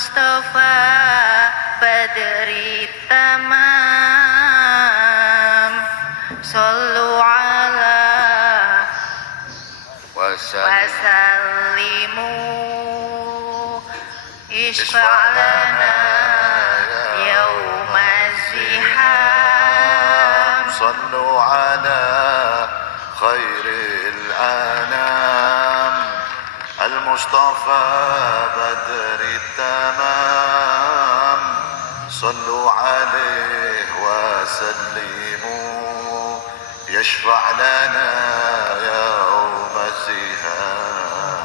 Mustafa Badri Tamam. Sallu ala wasallimu isfa'lana yawmaz ziham. Sallu ala khairil anam al-Mustafa Badri Tamam. Sallu alaihi wa sallimu yashfa' lana yawm az-ziham.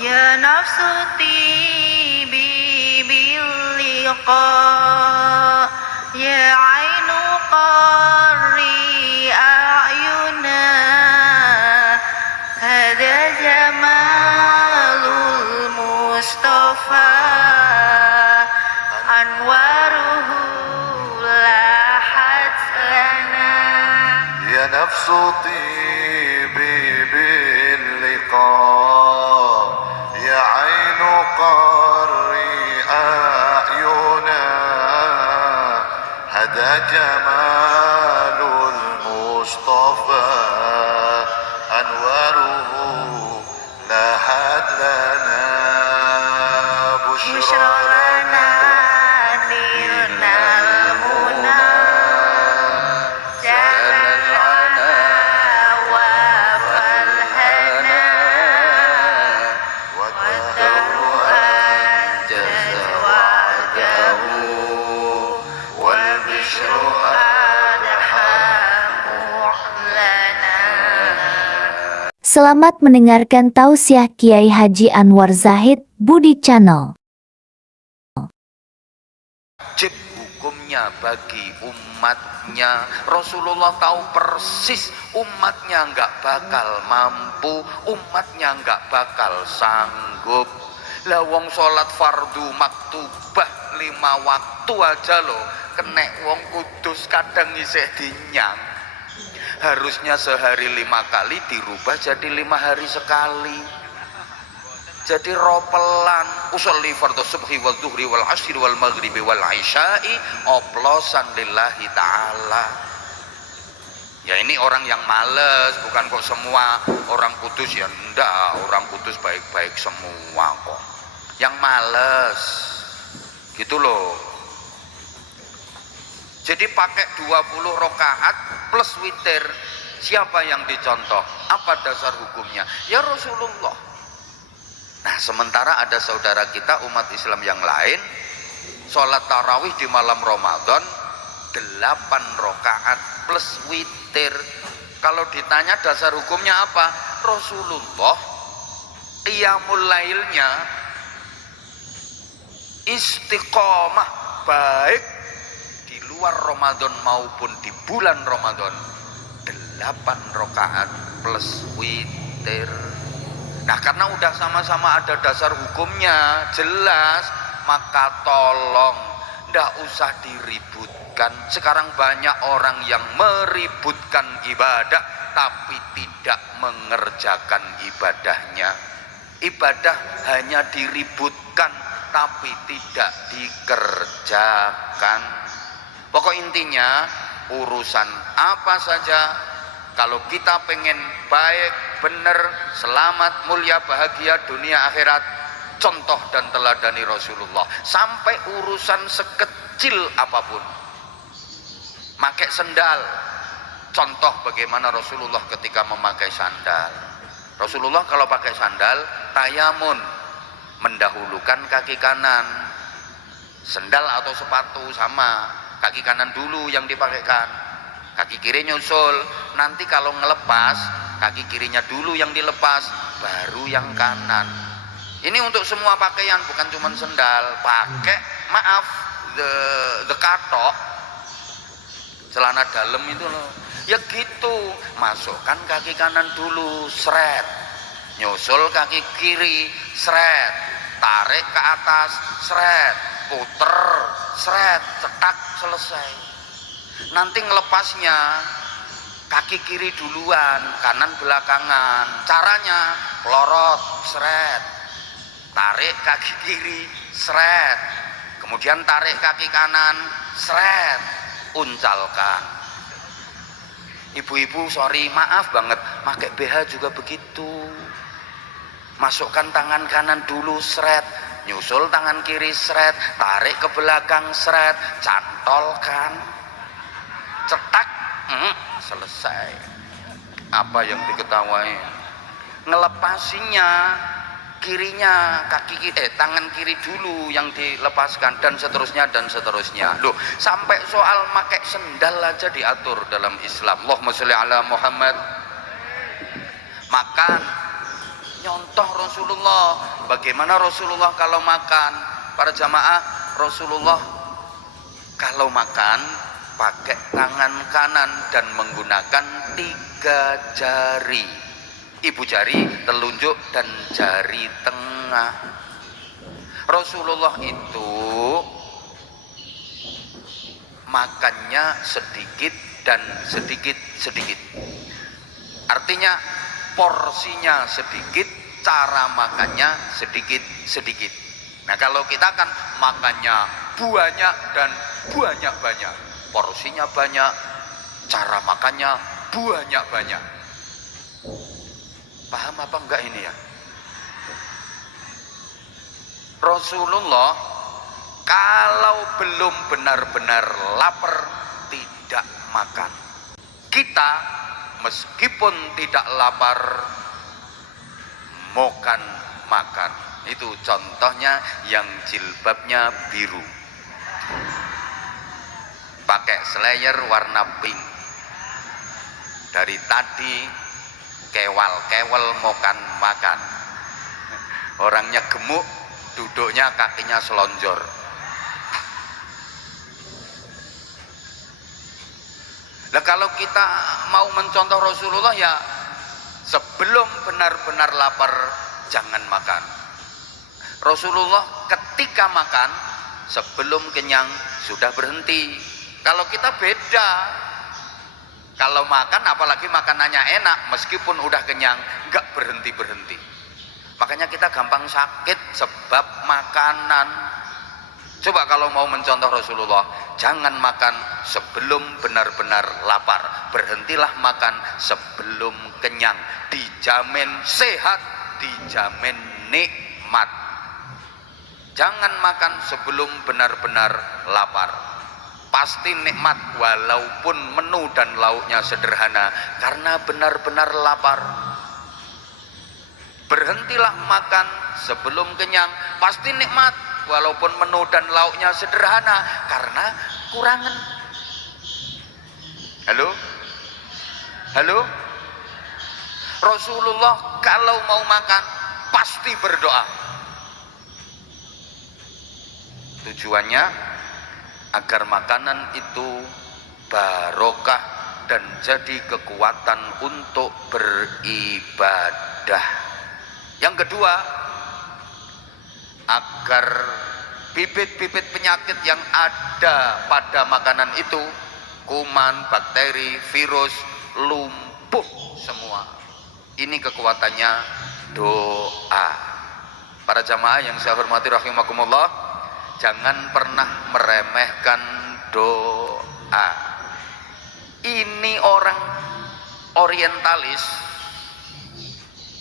Ya nafsu tibi bil liqa, ya ainu qarri a'yuna. Hada jamalul Mustafa anwaruhu lahat lana. Ya nafsu tibi bil liqa, ya ainu qarri a'yuna. Hada jamalul Mustafa anwaruhu lahat lana. Bushra lana nirnal muna, jalan lana wa falhana, wa dahru anjaz wa'dahu, wal bishru adhamu lana. Selamat mendengarkan tausiah Kiai Haji Anwar Zahid Budi Channel. Wajib hukumnya bagi umatnya. Rasulullah tahu persis umatnya nggak bakal mampu, umatnya nggak bakal sanggup. Lah wong sholat fardu maktubah 5 waktu aja loh kenek wong kudus kadang isih dinyang. Harusnya sehari 5 kali dirubah jadi 5 hari sekali. Jadi ropelan usolli fardhu subhi wal dhuhri wal asri wal maghribi wal isya'i oplosan lillahi ta'ala. Ya ini orang yang males, bukan kok semua orang kudus ya enggak, orang kudus baik-baik semua kok. Yang males gitu loh. Jadi pakai 20 rakaat plus witir. Siapa yang dicontoh? Apa dasar hukumnya? Ya Rasulullah. Nah sementara ada saudara kita umat Islam yang lain sholat tarawih di malam Ramadan 8 rakaat plus witir. Kalau ditanya dasar hukumnya apa? Rasulullah qiyamul lailnya istiqomah baik di luar Ramadan maupun di bulan Ramadan 8 rakaat plus witir. Nah karena udah sama-sama ada dasar hukumnya jelas, maka tolong ndak usah diributkan. Sekarang banyak orang yang meributkan ibadah tapi tidak mengerjakan ibadahnya. Ibadah hanya diributkan tapi tidak dikerjakan. Pokok intinya urusan apa saja kalau kita pengen baik, benar, selamat, mulia, bahagia dunia akhirat, contoh dan teladani Rasulullah. Sampai urusan sekecil apapun, pakai sendal, contoh bagaimana Rasulullah ketika memakai sandal. Rasulullah kalau pakai sandal tayamun, mendahulukan kaki kanan. Sendal atau sepatu sama, kaki kanan dulu yang dipakaikan, kaki kiri nyusul. Nanti kalau ngelepas, kaki kirinya dulu yang dilepas, baru yang kanan. Ini untuk semua pakaian, bukan cuma sendal. Pakai, maaf, the katok, celana dalam itu loh. Ya gitu, masukkan kaki kanan dulu, seret, nyusul kaki kiri, seret, tarik ke atas, seret, puter, seret, cetak, selesai. Nanti ngelepasnya kaki kiri duluan, kanan belakangan. Caranya pelorot, seret, tarik kaki kiri, seret, kemudian tarik kaki kanan, seret, uncalkan. Ibu-ibu sorry, maaf banget, pakai BH juga begitu. Masukkan tangan kanan dulu, seret, nyusul tangan kiri, seret, tarik ke belakang, seret, cantolkan, cetak, selesai. Apa yang diketahui? Ngelepasinya kirinya, tangan kiri dulu yang dilepaskan, dan seterusnya dan seterusnya. Loh, sampai soal pakai sendal aja diatur dalam Islam. Allahumma sholli ala Muhammad. Makan, nyontoh Rasulullah. Bagaimana Rasulullah kalau makan? Para jamaah, Rasulullah kalau makan pakai tangan kanan dan menggunakan 3 jari, ibu jari, telunjuk, dan jari tengah. Rasulullah itu makannya sedikit dan sedikit. Artinya porsinya sedikit, cara makannya sedikit. Nah, kalau kita kan makannya banyak dan banyak, porsinya banyak, cara makannya banyak. Paham apa enggak ini ya? Rasulullah kalau belum benar-benar lapar tidak makan. Kita meskipun tidak lapar makan. Itu contohnya yang jilbabnya biru, pakai slayer warna pink, dari tadi kewal makan. Orangnya gemuk, duduknya kakinya selonjor. Nah, kalau kita mau mencontoh Rasulullah ya, sebelum benar-benar lapar jangan makan. Rasulullah ketika makan, sebelum kenyang sudah berhenti. Kalau kita beda, kalau makan apalagi makanannya enak, meskipun udah kenyang nggak berhenti. Makanya kita gampang sakit sebab makanan. Coba kalau mau mencontoh Rasulullah, jangan makan sebelum benar-benar lapar, berhentilah makan sebelum kenyang, dijamin sehat, dijamin nikmat. Jangan makan sebelum benar-benar lapar, pasti nikmat walaupun menu dan lauknya sederhana, karena benar-benar lapar. Berhentilah makan sebelum kenyang, pasti nikmat walaupun menu dan lauknya sederhana, karena kurangan. Halo? Rasulullah kalau mau makan pasti berdoa. Tujuannya agar makanan itu barokah dan jadi kekuatan untuk beribadah. Yang kedua, agar bibit-bibit penyakit yang ada pada makanan itu, kuman, bakteri, virus, lumpuh semua. Ini kekuatannya doa. Para jamaah yang saya hormati rahimakumullah, jangan pernah meremehkan doa. Ini orang orientalis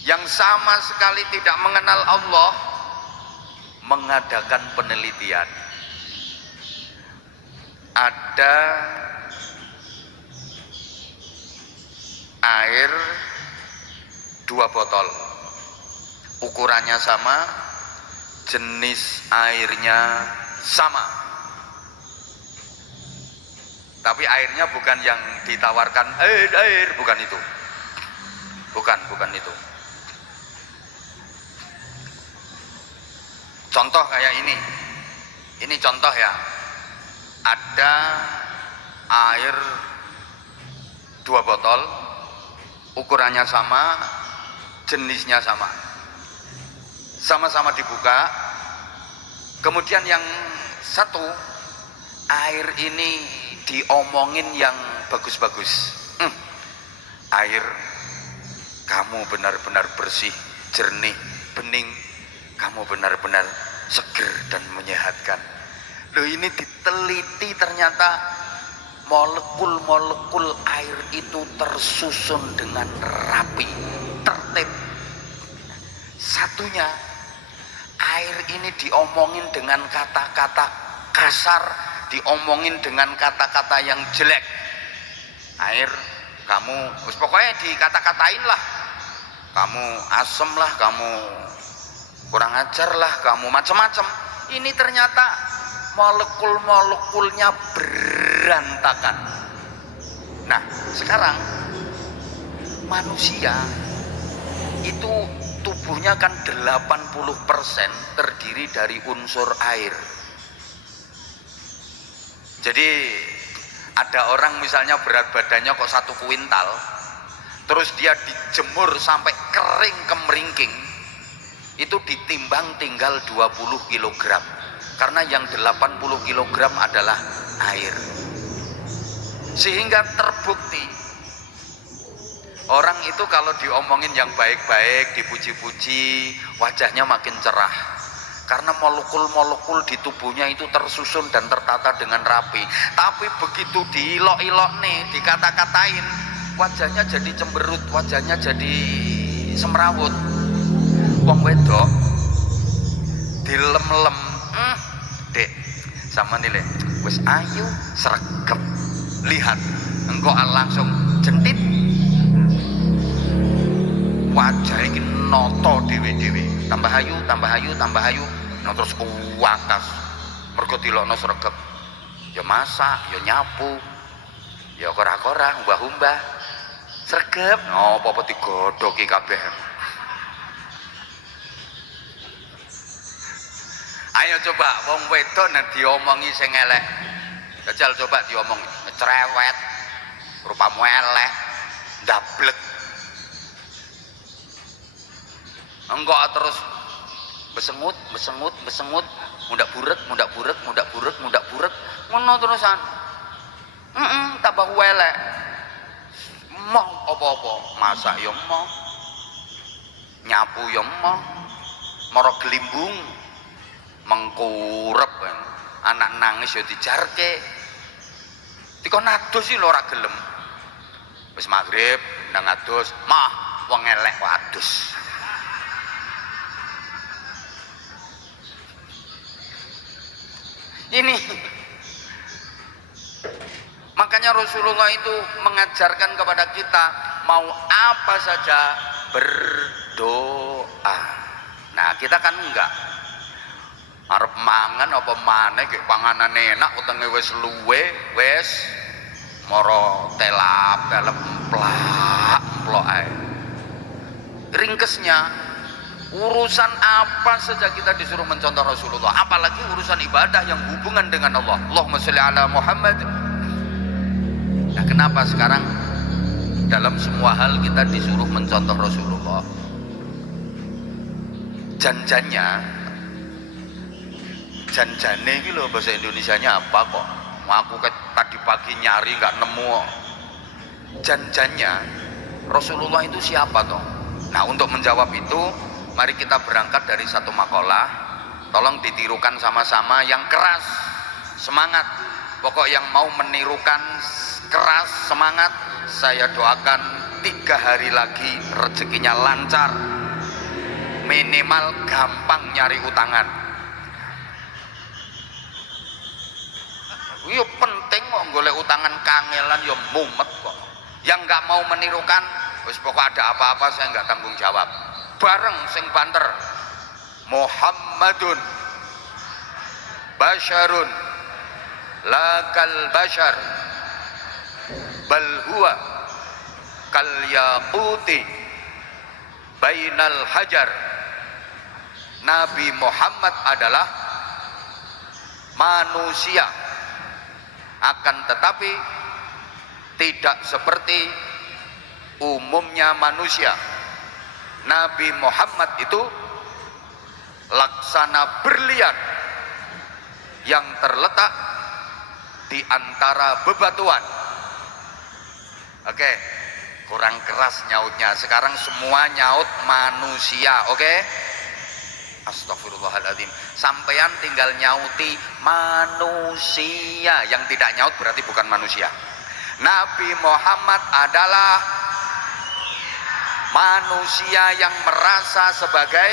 yang sama sekali tidak mengenal Allah mengadakan penelitian. Ada air 2 botol, ukurannya sama, jenis airnya sama, tapi airnya bukan yang ditawarkan air, bukan itu, bukan itu. Contoh kayak ini contoh ya, ada air 2 botol, ukurannya sama, jenisnya sama-sama dibuka. Kemudian yang satu, air ini diomongin yang bagus-bagus. Air kamu benar-benar bersih, jernih, bening. kamu benar-benar seger dan menyehatkan. Loh, ini diteliti ternyata molekul-molekul air itu tersusun dengan rapi, tertib. Satunya, air ini diomongin dengan kata-kata kasar, diomongin dengan kata-kata yang jelek. Air, kamu pokoknya dikata-katain lah, kamu asem lah, kamu kurang ajar lah, kamu macam-macam. Ini ternyata molekul-molekulnya berantakan. Nah, sekarang manusia itu tubuhnya kan 80% terdiri dari unsur air. Jadi ada orang misalnya berat badannya kok 1 kuintal, terus dia dijemur sampai kering kemeringking, itu ditimbang tinggal 20 kg, karena yang 80 kg adalah air. Sehingga terbukti orang itu kalau diomongin yang baik-baik, dipuji-puji, wajahnya makin cerah, karena molekul-molekul di tubuhnya itu tersusun dan tertata dengan rapi. Tapi begitu diilok-ilok nih, dikata-katain, wajahnya jadi cemberut, wajahnya jadi semrawut. Wong wedok dilem-lem, dek sama nih le, wis ayu sregep, lihat engkau langsung jentit, wajah ini noto dewe-dewe, tambah ayu, tambah ayu, tambah ayu, no terus kuwakas, mergo dilokno sregep, ya masak, ya nyapu, ya kora-kora, umbah-umbah, sregep, no apa-apa digodoki kabeh. Ayo coba wong wedok nek diomongi sing elek, jajal coba diomongi cerewet, rupamu elek, ndablek, enggak terus besengut, mundak burek, ngono terusan. Tambah elek. Mau apa-apa, masak ya mau, nyapu ya mau, mara gelimbung, mengkurep, anak nangis ya dijarke. Dikon adus sih lho ora gelem. Wis magrib ndang adus, mah wong elek kok adus. Ini makanya Rasulullah itu mengajarkan kepada kita mau apa saja berdoa. Nah, kita kan enggak. Arep mangan apa maneh ki panganan enak utenge wis luwe, wis moro telap emplak ae. Ringkesnya urusan apa saja kita disuruh mencontoh Rasulullah, apalagi urusan ibadah yang hubungan dengan Allah. Allahumma sholli ala Muhammad. Nah, kenapa sekarang dalam semua hal kita disuruh mencontoh Rasulullah? Janjane iki lho, bahasa Indonesianya apa kok? Aku tadi pagi nyari nggak nemu. Janjannya Rasulullah itu siapa toh? Nah, untuk menjawab itu mari kita berangkat dari satu makalah. Tolong ditirukan sama-sama yang keras, semangat. Pokok yang mau menirukan keras, semangat, saya doakan 3 hari lagi rezekinya lancar, minimal gampang nyari utangan. Yo penting kok golek utangan kangelan yo mumet kok. Yang nggak mau menirukan, wis pokok ada apa-apa saya nggak tanggung jawab. Bareng sing banter. Muhammadun basyarun lakal basyar bal huwa kal yaquti bainal hajar. Nabi Muhammad adalah manusia, akan tetapi tidak seperti umumnya manusia. Nabi Muhammad itu laksana berlian yang terletak di antara bebatuan. Oke, kurang keras nyautnya. Sekarang semua nyaut manusia, oke? Astagfirullahaladzim. Sampean tinggal nyauti manusia, yang tidak nyaut berarti bukan manusia. Nabi Muhammad adalah manusia yang merasa sebagai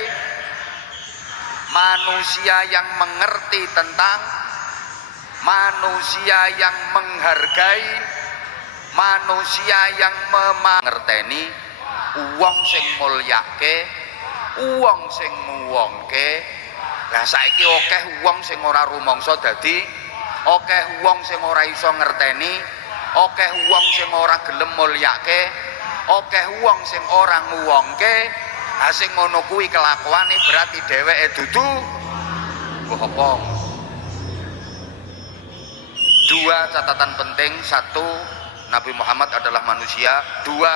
manusia, yang mengerti tentang manusia, yang menghargai manusia, yang mengerteni wong sing mulyake, wong sing nguwongke. Lah saiki akeh wong sing ora rumangsa dadi, akeh wong sing ora iso ngerteni, akeh wong sing ora gelem mulyake, akeh wong sing ora nguwongke. Ha sing ngono kuwi kelakuane berarti dheweke dudu apa? Dua catatan penting: satu, Nabi Muhammad adalah manusia; dua,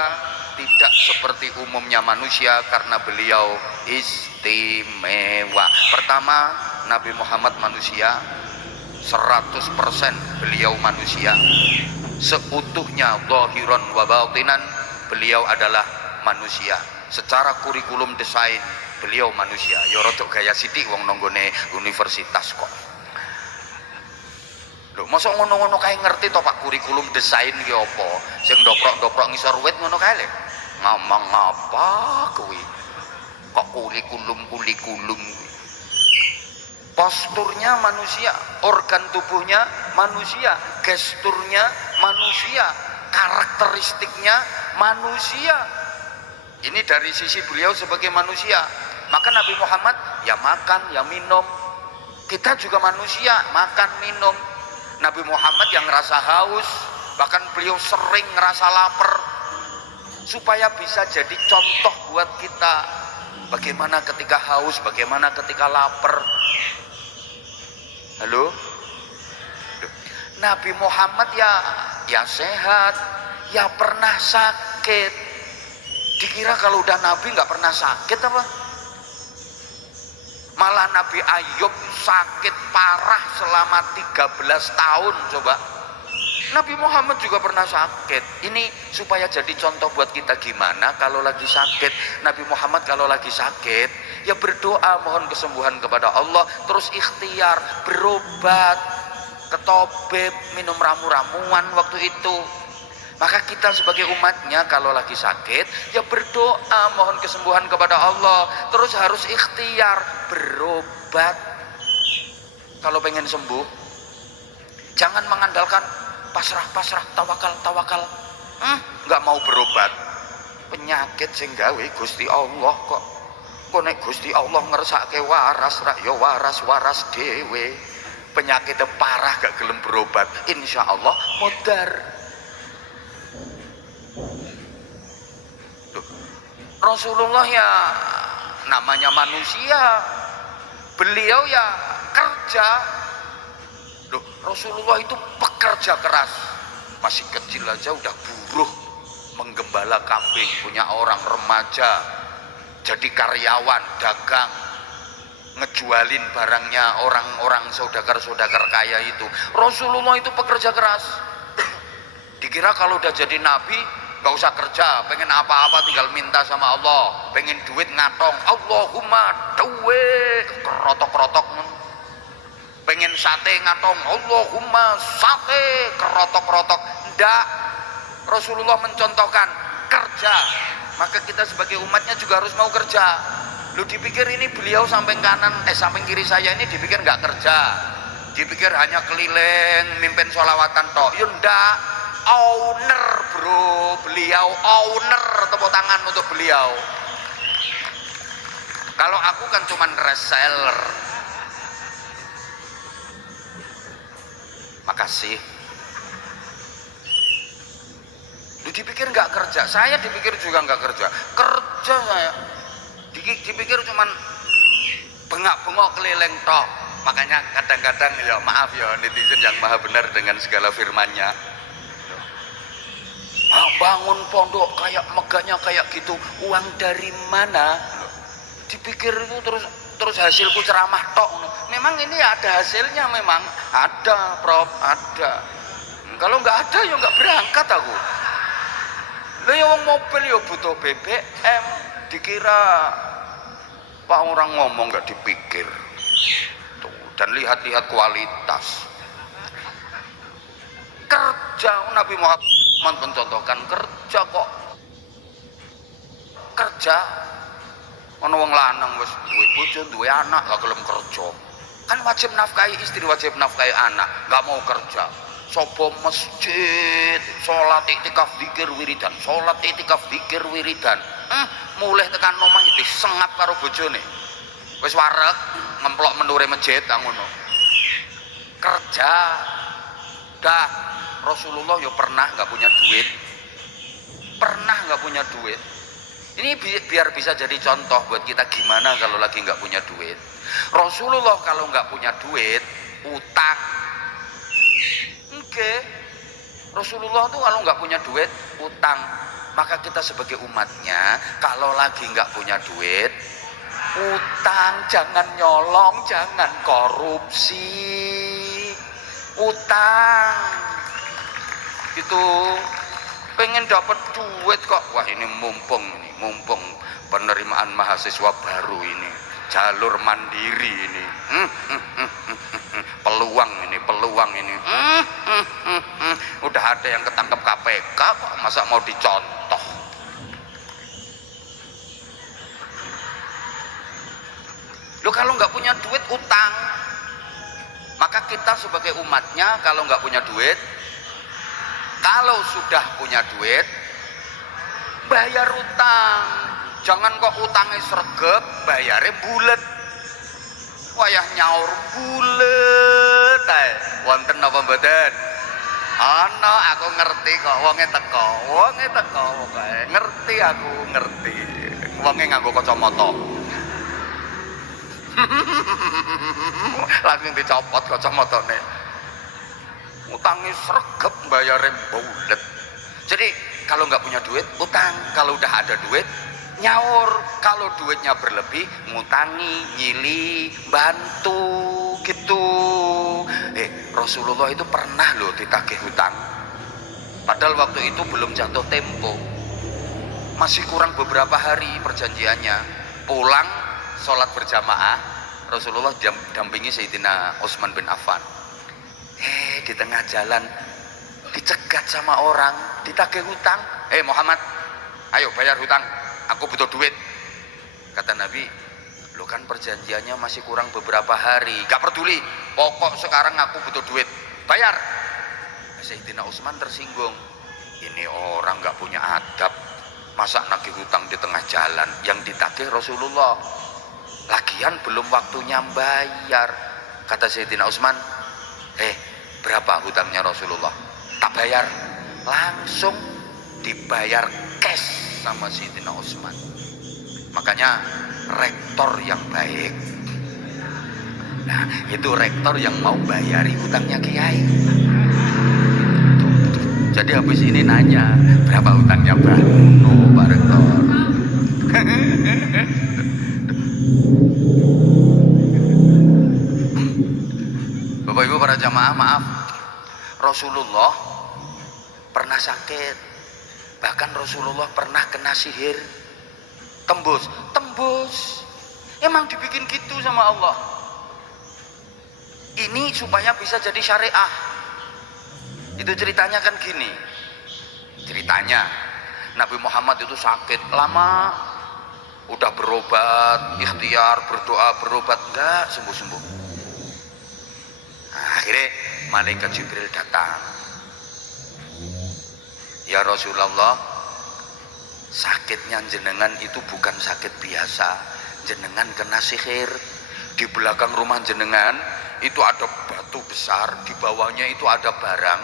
tidak seperti umumnya manusia karena beliau istimewa. Pertama, Nabi Muhammad manusia 100%, beliau manusia seutuhnya, zahiran wa batinan beliau adalah manusia. Secara kurikulum desain beliau manusia. Ya rodok gaya sithik wong nanggone universitas kok. Lho, mosok ngono-ngono kae ngerti to Pak kurikulum desain ki apa? Sing ndoprok-ndoprok ngisor wit ngono kae lho. Ngomong apa kuwi? Kok kurikulum. Posturnya manusia, organ tubuhnya manusia, gesturnya manusia, karakteristiknya manusia. Ini dari sisi beliau sebagai manusia. Maka Nabi Muhammad ya makan, ya minum. Kita juga manusia, makan, minum. Nabi Muhammad yang ngerasa haus, bahkan beliau sering ngerasa lapar, supaya bisa jadi contoh buat kita. Bagaimana ketika haus, bagaimana ketika lapar. Halo? Nabi Muhammad ya sehat, ya pernah sakit. Dikira kalau udah Nabi nggak pernah sakit apa? Malah Nabi Ayub sakit parah selama 13 tahun coba. Nabi Muhammad juga pernah sakit. Ini supaya jadi contoh buat kita gimana kalau lagi sakit. Nabi Muhammad kalau lagi sakit ya berdoa mohon kesembuhan kepada Allah, terus ikhtiar berobat ke tabib, minum ramu-ramuan waktu itu. Maka kita sebagai umatnya kalau lagi sakit ya berdoa mohon kesembuhan kepada Allah, terus harus ikhtiar berobat. Kalau pengen sembuh jangan mengandalkan pasrah, tawakal. Nggak mau berobat, penyakit sing gawe Gusti Allah kok. Kok nek Gusti Allah ngersake waras rak ya waras dhewe. Penyakitnya parah gak gelem berobat, insya Allah modar. Rasulullah ya namanya manusia, beliau ya kerja. Loh, Rasulullah itu pekerja keras, masih kecil aja udah buruh menggembala kambing, punya orang remaja, jadi karyawan, dagang, ngejualin barangnya orang-orang saudagar-saudagar kaya itu. Rasulullah itu pekerja keras. Dikira kalau udah jadi nabi gak usah kerja, pengen apa-apa tinggal minta sama Allah, pengen duit ngatong, Allahumma duit, kerotok-kerotok. Pengen sate ngatong, Allahumma sate, kerotok-kerotok. Ndak, Rasulullah mencontohkan kerja. Maka kita sebagai umatnya juga harus mau kerja. Lu dipikir ini beliau samping kanan, samping kiri saya ini dipikir nggak kerja, dipikir hanya keliling mimpin sholawatan tok. Yunda, owner bro, beliau owner, tepuk tangan untuk beliau. Kalau aku kan cuman reseller. Makasih. Lu dipikir nggak kerja, saya dipikir juga nggak kerja. Kerja saya. Dipikir cuman bengak-bengok keliling tok. Makanya kadang-kadang ya maaf ya netizen yang maha benar dengan segala firmannya. Bangun pondok kayak megahnya kayak gitu, uang dari mana? Dipikir itu terus hasilku ceramah tok. Memang ini ada hasilnya, memang ada Prof, ada. Kalau nggak ada ya nggak berangkat aku. Lah ya wong mobil ya butuh BBM, dikira Pak orang ngomong nggak dipikir. Tuh, dan lihat-lihat kualitas. Kerja Nabi Muhammad mencontohkan kerja kok. Kerja ana wong lanang wis duwe bojo, duwe anak gak gelem kerja. Kan wajib nafkahi istri, wajib nafkahi anak, gak mau kerja. Sopo masjid, sholat iktikaf dzikir wiridan, sholat iktikaf dzikir wiridan. Mulai tekan omah disengap karo bojone. Wis wareg ngemplok menure masjid ngono. Kerja. Dah Rasulullah ya pernah nggak punya duit. Pernah nggak punya duit. Ini biar bisa jadi contoh buat kita gimana kalau lagi nggak punya duit. Rasulullah kalau nggak punya duit, utang. Oke. Rasulullah tuh kalau nggak punya duit, utang. Maka kita sebagai umatnya kalau lagi nggak punya duit, utang. Jangan nyolong, jangan korupsi. Utang. Itu pengen dapat duit kok. Wah ini mumpung penerimaan mahasiswa baru ini, jalur mandiri ini. Peluang ini. Udah ada yang ketangkep KPK kok, masa mau dicontoh. Lo kalau nggak punya duit utang. Maka kita sebagai umatnya kalau nggak punya duit, kalau sudah punya duit, bayar utang. Jangan kok utangnya sregep, bayarnya bulet. Wayah nyaur bulet ae. Wonten napa mboten? Ana, aku ngerti kok wonge teko pokoke. Ngerti aku, ngerti. Wonge nganggo kacamata. Langsung dicopot kacamatane. Utangnya sregep, bayarnya bulet. Jadi kalau nggak punya duit utang, kalau udah ada duit nyaur, kalau duitnya berlebih ngutangi, nyili, bantu gitu. Rasulullah itu pernah loh ditagih hutang, padahal waktu itu belum jatuh tempo, masih kurang beberapa hari perjanjiannya. Pulang sholat berjamaah, Rasulullah dampingi Sayyidina Utsman bin Affan. Di tengah jalan dicegat sama orang, ditagih hutang. Muhammad, ayo bayar hutang, aku butuh duit. Kata Nabi, lo kan perjanjiannya masih kurang beberapa hari. Gak peduli, pokok sekarang aku butuh duit, bayar. Sayyidina Utsman tersinggung. Ini orang gak punya adab, masa nagih hutang di tengah jalan. Yang ditagih Rasulullah, lagian belum waktunya bayar. Kata Sayyidina Utsman, berapa hutangnya Rasulullah? Tak bayar. Langsung dibayar cash sama Sayyidina Utsman. Makanya rektor yang baik, nah itu rektor yang mau bayari hutangnya kiai. Jadi habis ini nanya, berapa hutangnya Pak rektor? Bapak Ibu para jamaah, maaf, Rasulullah pernah sakit, bahkan Rasulullah pernah kena sihir, tembus. Emang dibikin gitu sama Allah. Ini supaya bisa jadi syariah. Itu ceritanya kan gini. Ceritanya Nabi Muhammad itu sakit lama, udah berobat, ikhtiar, berdoa, berobat, enggak sembuh-sembuh. Nah, akhirnya malaikat Jibril datang. Ya Rasulullah, sakitnya jenengan itu bukan sakit biasa. Jenengan kena sihir. Di belakang rumah jenengan itu ada batu besar, di bawahnya itu ada barang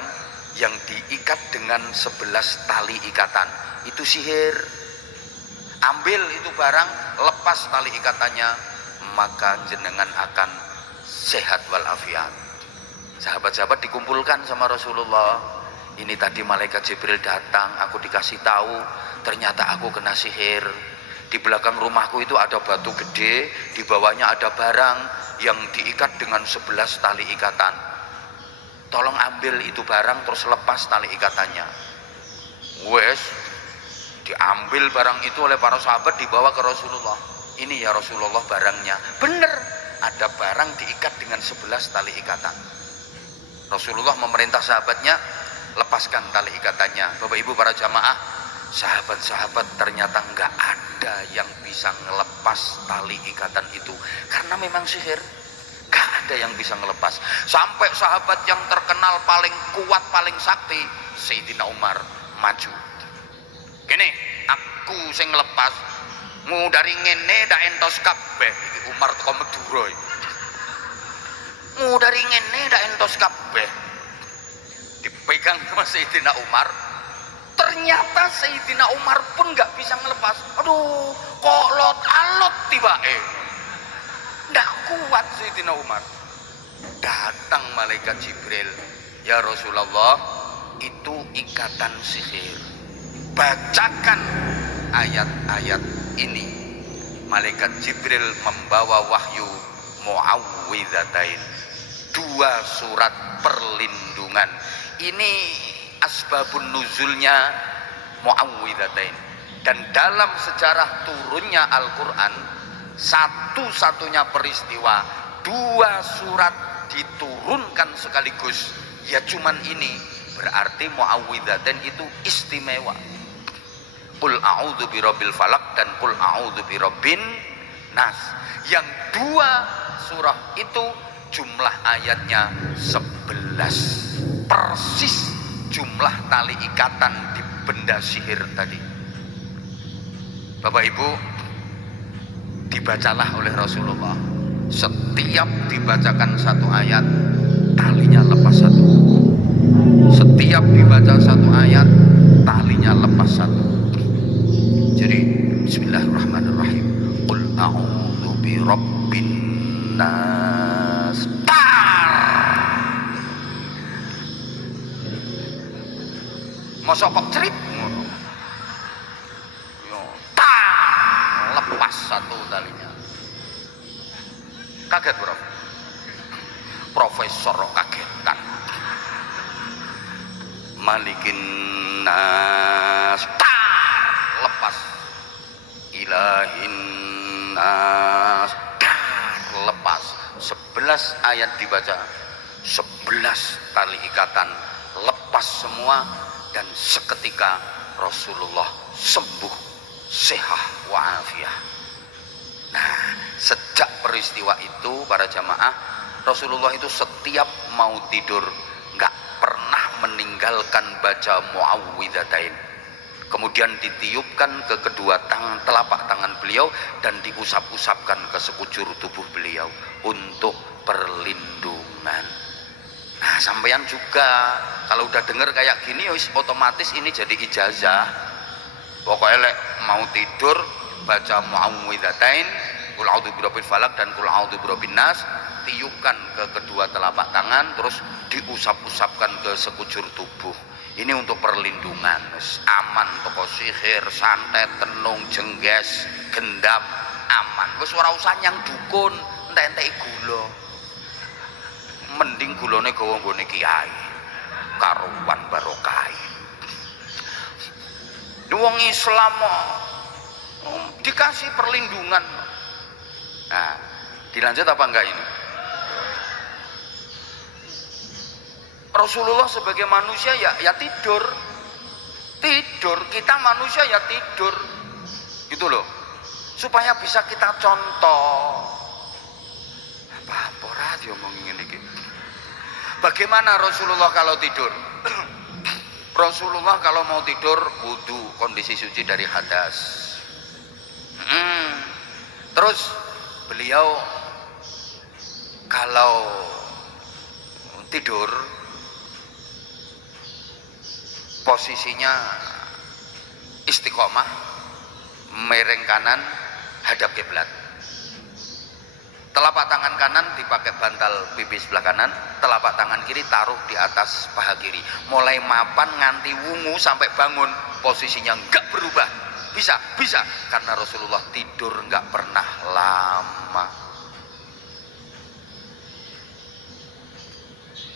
yang diikat dengan 11 tali ikatan. Itu sihir. Ambil itu barang, lepas tali ikatannya, maka jenengan akan sehat walafiat. Sahabat-sahabat dikumpulkan sama Rasulullah. Ini tadi malaikat Jibril datang, aku dikasih tahu ternyata aku kena sihir. Di belakang rumahku itu ada batu gede, di bawahnya ada barang yang diikat dengan 11 tali ikatan. Tolong ambil itu barang terus lepas tali ikatannya. Wes, diambil barang itu oleh para sahabat, dibawa ke Rasulullah. ini ya Rasulullah barangnya. Bener, ada barang diikat dengan 11 tali ikatan. Rasulullah memerintah sahabatnya, lepaskan tali ikatannya. Bapak Ibu para jamaah, sahabat-sahabat ternyata nggak ada yang bisa ngelepas tali ikatan itu, karena memang sihir. Nggak ada yang bisa ngelepas. Sampai sahabat yang terkenal paling kuat, paling sakti, Sayyidina Umar maju. Gini, aku sing ngelepas, dari ngene dak entos kabeh. Umar teko Madura. Dari ngene dak entos kabeh. Dipegang sama Sayyidina Umar. Ternyata Sayyidina Umar pun nggak bisa ngelepas. Aduh, kok lot-alot tibae. Nggak kuat Sayyidina Umar. Datang malaikat Jibril, ya Rasulullah, itu ikatan sihir. Bacakan ayat-ayat ini. Malaikat Jibril membawa wahyu Muawwidzatain, 2 surat perlindungan. Ini asbabun nuzulnya Muawwidzatain. Dan dalam sejarah turunnya Al-Quran, satu-satunya peristiwa 2 surat diturunkan sekaligus, ya cuman ini. Berarti Muawwidzatain itu istimewa. Qul a'udzu birabbil falaq dan qul a'udzu birabbin nas. Yang 2 surah itu jumlah ayatnya 11, persis jumlah tali ikatan di benda sihir tadi. Bapak Ibu, dibacalah oleh Rasulullah. Setiap dibacakan 1 ayat, talinya lepas 1. Setiap dibaca 1 ayat, talinya lepas 1. Jadi bismillahirrahmanirrahim. Qul a'udzu birabbin nas. Mosok kok cerit ngono. Yo, lepas 1 talinya. Kaget, Bro. Profesor kagetan. Malikin nas. Lepas. Ilahin nas. Lepas. 11 ayat dibaca, 11 tali ikatan lepas semua, dan seketika Rasulullah sembuh, sehat wa'afiyah. Nah, sejak peristiwa itu para jamaah, Rasulullah itu setiap mau tidur nggak pernah meninggalkan baca Muawwidzatain. Kemudian ditiupkan ke kedua telapak tangan beliau dan diusap-usapkan ke sekujur tubuh beliau untuk perlindungan. Nah, sampeyan juga kalau udah denger kayak gini, otomatis ini jadi ijazah. Pokoknya mau tidur baca Muawwidzatain, Qul a'udzu birabbil falaq dan Qul a'udzu birabbin nas, tiupkan ke kedua telapak tangan, terus diusap-usapkan ke sekujur tubuh. Ini untuk perlindungan, aman toko sihir, santet, tenung, jengges, gendam, aman. Wis ora usah nyang dukun, entek-entek gula. Mending gulane gawa nggone kiai. Karuan barokah. Wong Islam dikasih perlindungan. Nah, dilanjut apa enggak ini? Rasulullah sebagai manusia ya tidur. Kita manusia ya tidur. Gitu loh. Supaya bisa kita contoh. Apa ora diomongin ngene iki. Bagaimana Rasulullah kalau tidur? Rasulullah kalau mau tidur wudu, kondisi suci dari hadas. Terus beliau kalau tidur posisinya istiqomah, miring kanan, hadap kiblat. Telapak tangan kanan dipakai bantal pipi sebelah kanan, telapak tangan kiri taruh di atas paha kiri. Mulai mapan nganti wungu sampai bangun, posisinya enggak berubah. Bisa, karena Rasulullah tidur enggak pernah lama.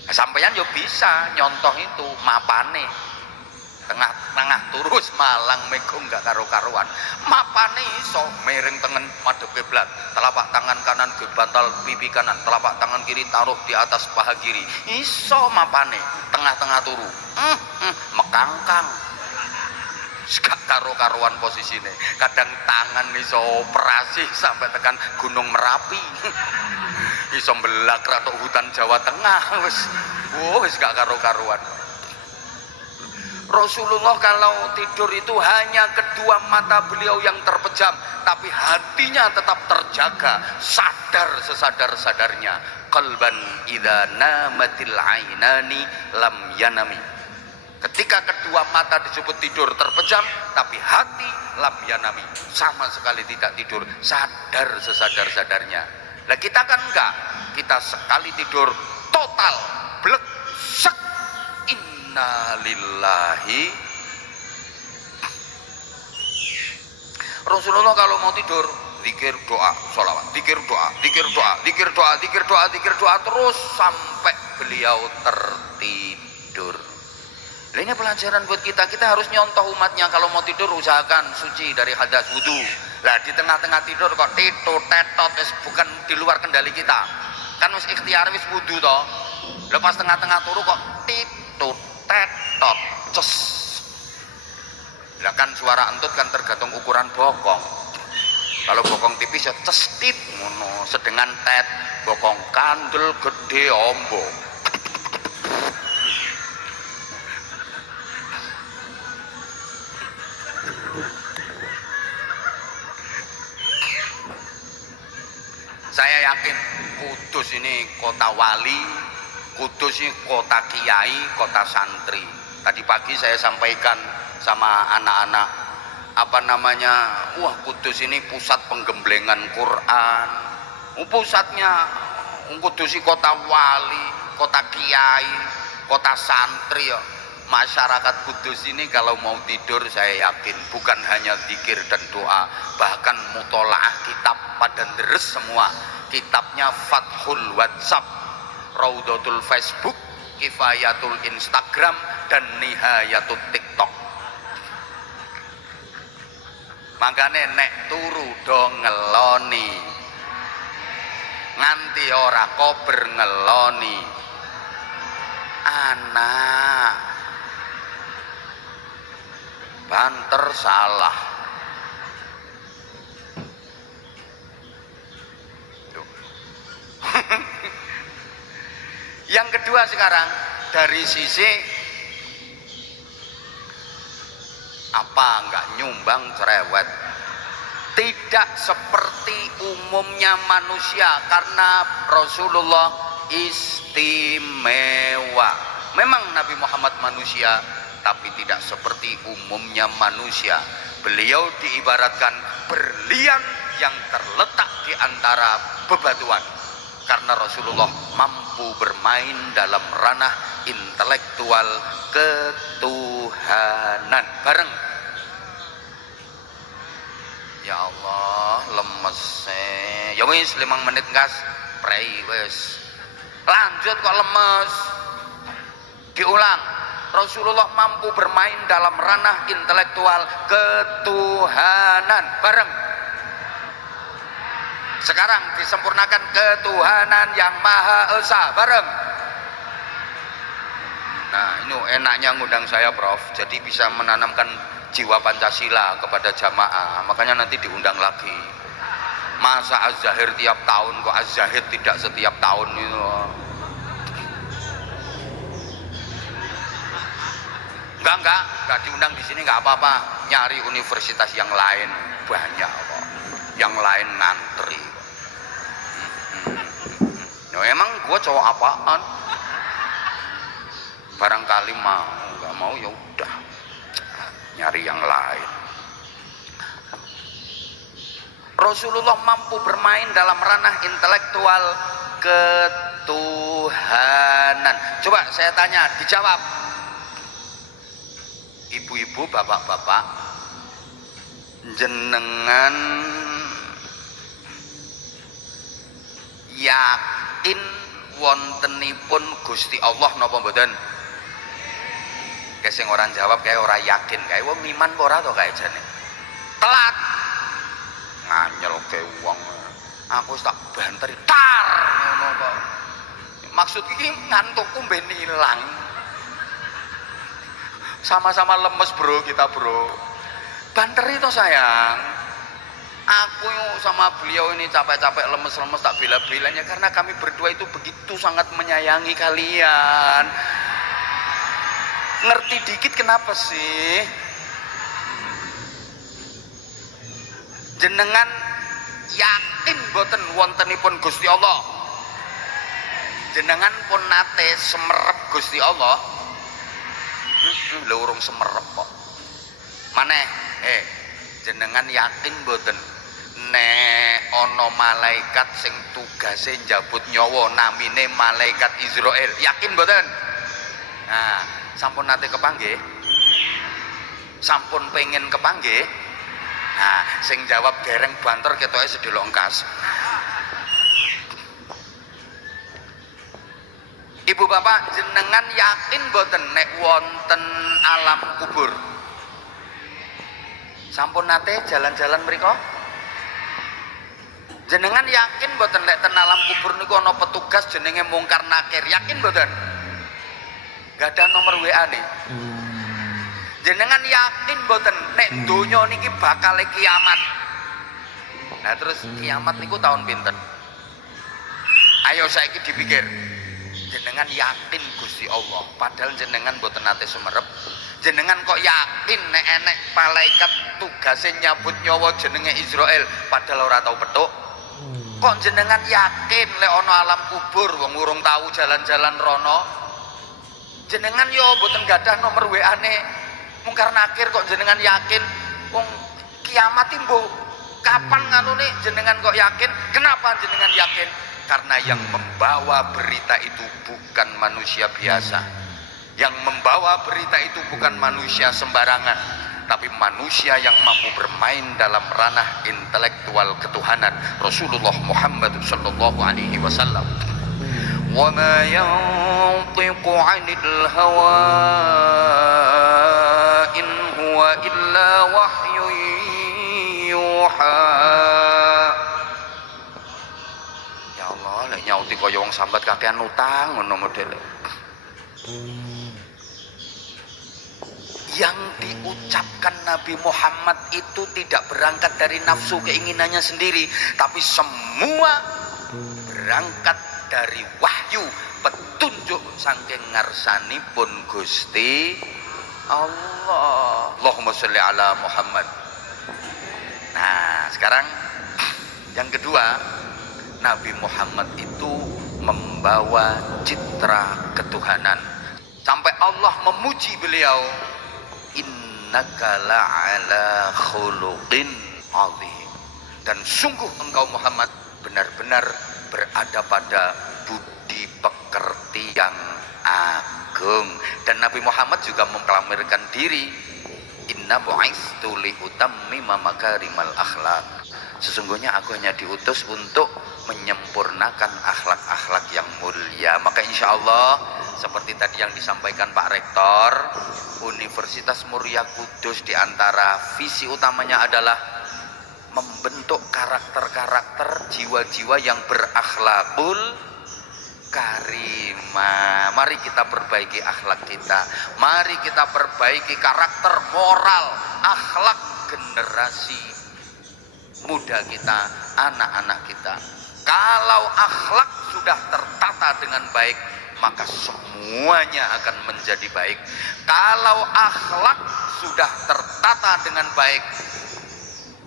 Nah, sampeyan yo bisa nyontoh itu mapane. tengah-tengah terus malang megong gak karo-karuan, mapane iso miring tengen madhep kiblat, telapak tangan kanan ke bantal pipi kanan, telapak tangan kiri taruh di atas paha kiri, iso mapane tengah-tengah turu, mekangkang gak karo-karuan posisine. Kadang tangan iso operasi sampai tekan Gunung Merapi iso mbelak ratok hutan Jawa Tengah, wis gak karo-karuan. Rasulullah kalau tidur itu hanya kedua mata beliau yang terpejam, tapi hatinya tetap terjaga, sadar sesadar-sadarnya. Qalban idza namatil ainani lam yanami. Ketika kedua mata disebut tidur terpejam, tapi hati lam yanami, sama sekali tidak tidur, sadar sesadar-sadarnya. Nah kita kan enggak, kita sekali tidur total blek sek. Inna lillahi. Rasulullah kalau mau tidur zikir doa sholawat, zikir doa, zikir doa, zikir doa, zikir doa, zikir doa terus sampai beliau tertidur. Nah, ini pelajaran buat kita. Kita harus nyontoh umatnya. Kalau mau tidur usahakan suci dari hadas wudu. Lah di tengah-tengah tidur kok tidur tetot, bukan di luar kendali kita. Kan wis ikhtiar wis wudu toh. Lepas tengah-tengah turu kok tidur tetot ces. Lah kan suara entut kan tergantung ukuran bokong. Kalau bokong tipis ya cestit ngono, sedengan tet, bokong kandel gede ombo. Saya yakin Kudus ini kota wali, Kudus ini kota kiai, kota santri. Tadi pagi saya sampaikan sama anak-anak, apa namanya, wah Kudus ini pusat penggemblengan Quran. Pusatnya Kudus ini kota wali, kota kiai, kota santri ya. Masyarakat Kudus ini kalau mau tidur saya yakin bukan hanya zikir dan doa, bahkan mutolaah kitab pada deres semua. Kitabnya Fathul WhatsApp, Raudatul Facebook, Kifayatul Instagram, dan Nihayatul TikTok. Makanya nek turu do ngeloni, nganti ora kober ngeloni. Anak banter salah. Yang kedua sekarang dari sisi apa enggak nyumbang cerewet, tidak seperti umumnya manusia, karena Rasulullah istimewa. Memang Nabi Muhammad manusia, tapi tidak seperti umumnya manusia. Beliau diibaratkan berlian yang terletak di antara bebatuan, karena Rasulullah mampu bermain dalam ranah intelektual ketuhanan. Bareng. Ya Allah, lemes. Ya wis 5 menit gas, prei wis. Lanjut kok lemes. Diulang. Rasulullah mampu bermain dalam ranah intelektual ketuhanan. Bareng. Sekarang disempurnakan ketuhanan yang Maha Esa. Bareng. Nah ini enaknya ngundang saya Prof, jadi bisa menanamkan jiwa Pancasila kepada jamaah. Makanya nanti diundang lagi. Masa Az-Zahir tiap tahun kok, Az-Zahid tidak setiap tahun itu. Enggak diundang di sini enggak apa-apa. Nyari universitas yang lain banyak kok. Yang lain ngantri. Ya emang gua cowok apaan? Barangkali mau, enggak mau ya udah. Nyari yang lain. Rasulullah mampu bermain dalam ranah intelektual ketuhanan. Coba saya tanya, dijawab. Ibu-ibu, bapak-bapak, jenengan yakin wontenipun Gusti Allah napa mboten? Kayak sing orang jawab kayak orang yakin kayak wong iman apa ora to kayak jane. Telat. Nganyel ke wong. Aku tak banteri tar ngono kok. Maksud iki ngantukku ben ilang. Sama-sama lemes bro kita bro. Banteri to sayang. Aku sama beliau ini capek-capek lemes-lemes tak bela-belanya karena kami berdua itu begitu sangat menyayangi kalian. Ngerti dikit kenapa sih? Jenengan yakin boten wontenipun Gusti Allah? Jenengan pun nate semerep Gusti Allah? Lho urung semerep kok. Maneh, jenengan yakin boten nek ana malaikat sing tugase njabut nyawa namine malaikat Israel? Yakin boten? Nah, sampun nate kepanggih? Sampun pengen kepanggih? Nah, sing jawab dereng banter ketoke sedelok engkas. Ibu bapak jenengan yakin boten nek wonten alam kubur? Sampun nate jalan-jalan mriko? Jenengan yakin boten nek ten alam kubur niku ana petugas jenenge Mungkar Nakir? Yakin boten? Gak ada nomor WA nih. Jenengan yakin boten nek donya niki bakal kiamat? Nah terus kiamat niku tahun pinten? Ayo saiki dipikir. Jenengan yakin Gusti Allah padahal jenengan boten nate sumerep. Jenengan kok yakin nek enek malaikat tugase nyabut nyawa jenenge Israel padahal ora tau petuk? Kok jenengan yakin lek ana alam kubur wong urung tahu jalan-jalan rono? Jenengan yo boten gadah nomor WA-ne Mungkar Nakir kok jenengan yakin wong kiamat timbo kapan nganune jenengan kok yakin? Kenapa jenengan yakin? Karena yang membawa berita itu bukan manusia biasa. Yang membawa berita itu bukan manusia sembarangan, tapi manusia yang mampu bermain dalam ranah intelektual ketuhanan, Rasulullah Muhammad sallallahu alaihi wasallam. Wa ma yantiqu 'anil hawa in huwa illa wahyun yuha. Ya Allah, lek nyauti kaya wong sambat kakean utang ngono modele. Yang diucapkan Nabi Muhammad itu tidak berangkat dari nafsu keinginannya sendiri, tapi semua berangkat dari wahyu petunjuk saking ngarsanipun Gusti Allah. Allahumma sholli ala Muhammad. Nah sekarang yang kedua, Nabi Muhammad itu membawa citra ketuhanan sampai Allah memuji beliau, innaka la'ala khuluqin azim, dan sungguh engkau Muhammad benar-benar berada pada budi pekerti yang agung. Dan Nabi Muhammad juga memproklamirkan diri, inna bu'istu li utammima makarimal akhlak, sesungguhnya aku hanya diutus untuk menyempurnakan akhlak-akhlak yang mulia. Maka insya Allah seperti tadi yang disampaikan Pak Rektor, Universitas Muria Kudus diantara visi utamanya adalah membentuk karakter-karakter jiwa-jiwa yang berakhlakul karimah. Mari kita perbaiki akhlak kita, mari kita perbaiki karakter moral akhlak generasi muda kita, anak-anak kita. Kalau akhlak sudah tertata dengan baik, maka semuanya akan menjadi baik. Kalau akhlak sudah tertata dengan baik,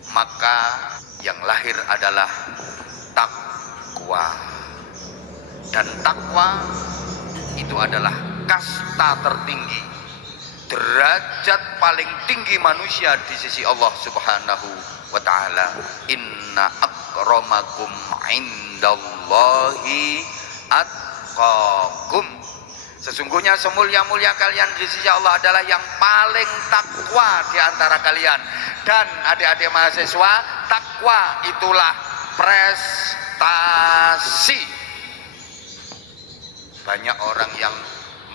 maka yang lahir adalah takwa. Dan takwa itu adalah kasta tertinggi, derajat paling tinggi manusia di sisi Allah Subhanahu wa ta'ala. Inna akramakum indallahi atqakum, sesungguhnya semulia-mulia kalian di sisi Allah adalah yang paling takwa di antara kalian. Dan adik-adik mahasiswa, takwa itulah prestasi. Banyak orang yang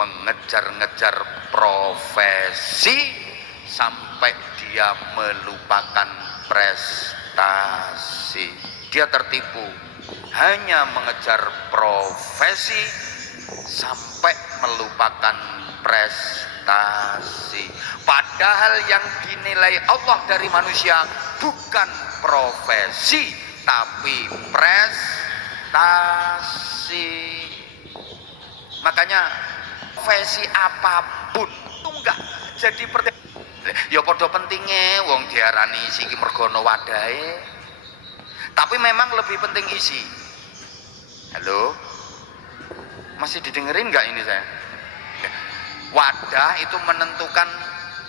mengejar-ngejar profesi sampai dia melupakan prestasi. Dia tertipu, hanya mengejar profesi sampai melupakan prestasi. Padahal yang dinilai Allah dari manusia bukan profesi, tapi prestasi. Makanya profesi apapun itu enggak jadi ya padha pentingnya wong diarani isi iki mergo ana wadahe. Tapi memang lebih penting isi. Halo? Masih didengerin enggak ini saya? Wadah itu menentukan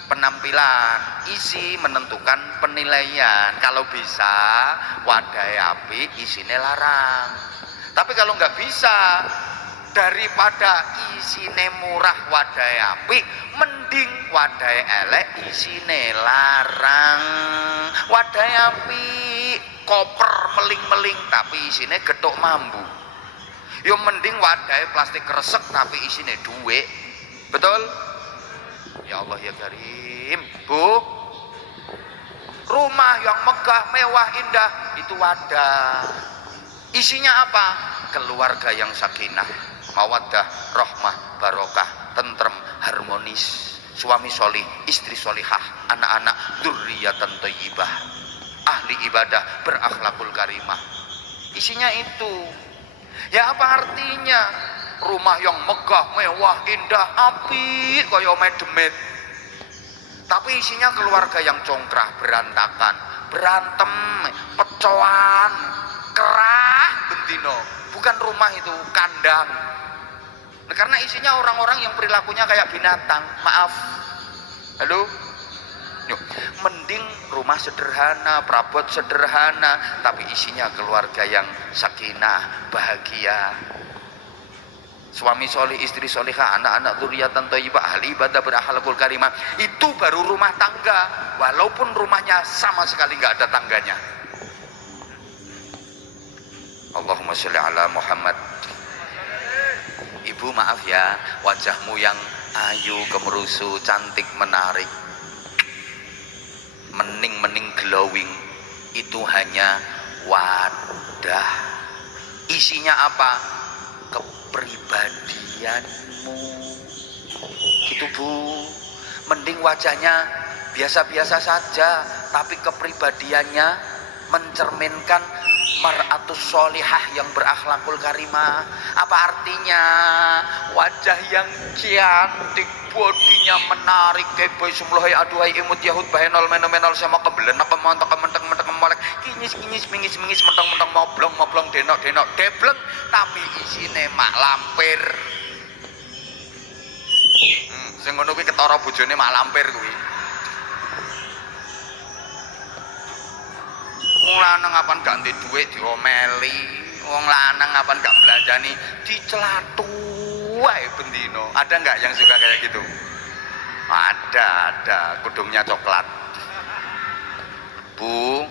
penampilan, isi menentukan penilaian. Kalau bisa wadahnya api, isine larang. Tapi kalau nggak bisa, daripada isine murah wadahnya api, mending wadahnya elek isine larang. Wadahnya api, koper meling-meling tapi isine gethuk mambu. Yo mending wadahnya plastik kresek tapi isine duit. Betul? Ya Allah ya Karim. Bu, rumah yang megah, mewah, indah itu wadah. Isinya apa? Keluarga yang sakinah, mawaddah, rahmah, barokah, tentrem, harmonis, suami solih, istri solihah, anak-anak dzurriyyatan thayyibah, ahli ibadah, berakhlakul karimah. Isinya itu. Ya apa artinya? Rumah yang megah, mewah, indah, apik kaya medemet. Tapi isinya keluarga yang congkrah, berantakan, berantem, pecoan, kerah bentino. Bukan rumah itu, kandang. Nah, karena isinya orang-orang yang perilakunya kayak binatang. Maaf. Halo? Yuk, mending rumah sederhana, perabot sederhana, tapi isinya keluarga yang sakinah, bahagia. Suami solih, istri solihah, anak-anak dzurriyyatan thayyibah, ahli ibadah, berakhlakul karimah. Itu baru rumah tangga, walaupun rumahnya sama sekali nggak ada tangganya. Allahumma sholli ala Muhammad. Ibu maaf ya, wajahmu yang ayu, kemerusu, cantik, menarik, mening-mening glowing, itu hanya wadah. Isinya apa? Kepribadianmu. Gitu Bu. Mending wajahnya biasa-biasa saja, tapi kepribadiannya mencerminkan mar'atus sholihah yang berakhlakul karimah. Apa artinya? Wajah yang cantik, bodinya menarik, keboy sumlohi aduhai imut yahud bahenol menomenol sama kebelen apa montok mentek molek kinyis mingis mentong moblong denok debleng, tapi isine mak lampir. Sing ngono kuwi ketara bojone mak lampir kuwi. Wong lanang apan gak ndek dhuwit diomeli, wong lanang apan gak belanjani dicelatu wae bendino. Ada nggak yang suka kayak gitu? Ada, kudungnya coklat. Bu,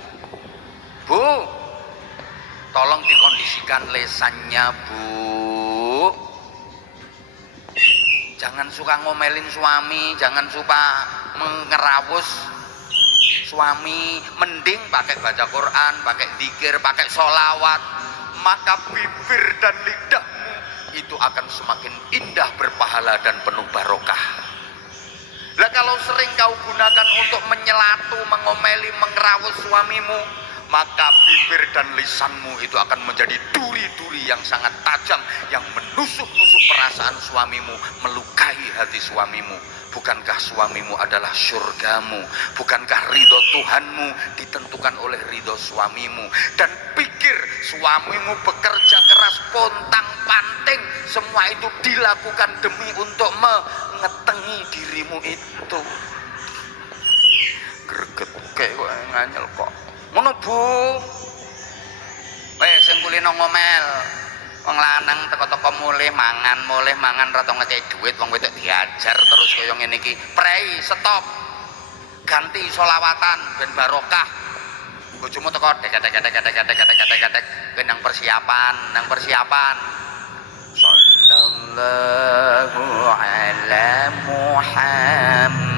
tolong dikondisikan lesannya Bu. Jangan suka ngomelin suami, jangan suka mengerawus suami. Mending pakai baca Quran, pakai dzikir, pakai sholawat, maka bibir dan lidahmu itu akan semakin indah, berpahala dan penuh barokah. Lah kalau sering kau gunakan untuk menyelatu, mengomeli, mengerawus suamimu, maka bibir dan lisanmu itu akan menjadi duri-duri yang sangat tajam yang menusuk-nusuk perasaan suamimu, melukai hati suamimu. Bukankah suamimu adalah surgamu? Bukankah ridho Tuhanmu ditentukan oleh ridho suamimu? Dan pikir suamimu bekerja keras, pontang panting, semua itu dilakukan demi untuk mengetengi dirimu itu. Greget kayak kok nganyel kok. Ngono Bu. Sing kulino ngomel. Wong lanang teko-teko mulih mangan ra tau ngekek dhuwit, wong wedok diajar terus kaya ngene iki. Prei, stop. Ganti sholawatan ben barokah. Bojomu teko dek ben nang persiapan. Sallallahu sallallahu ala Muhammad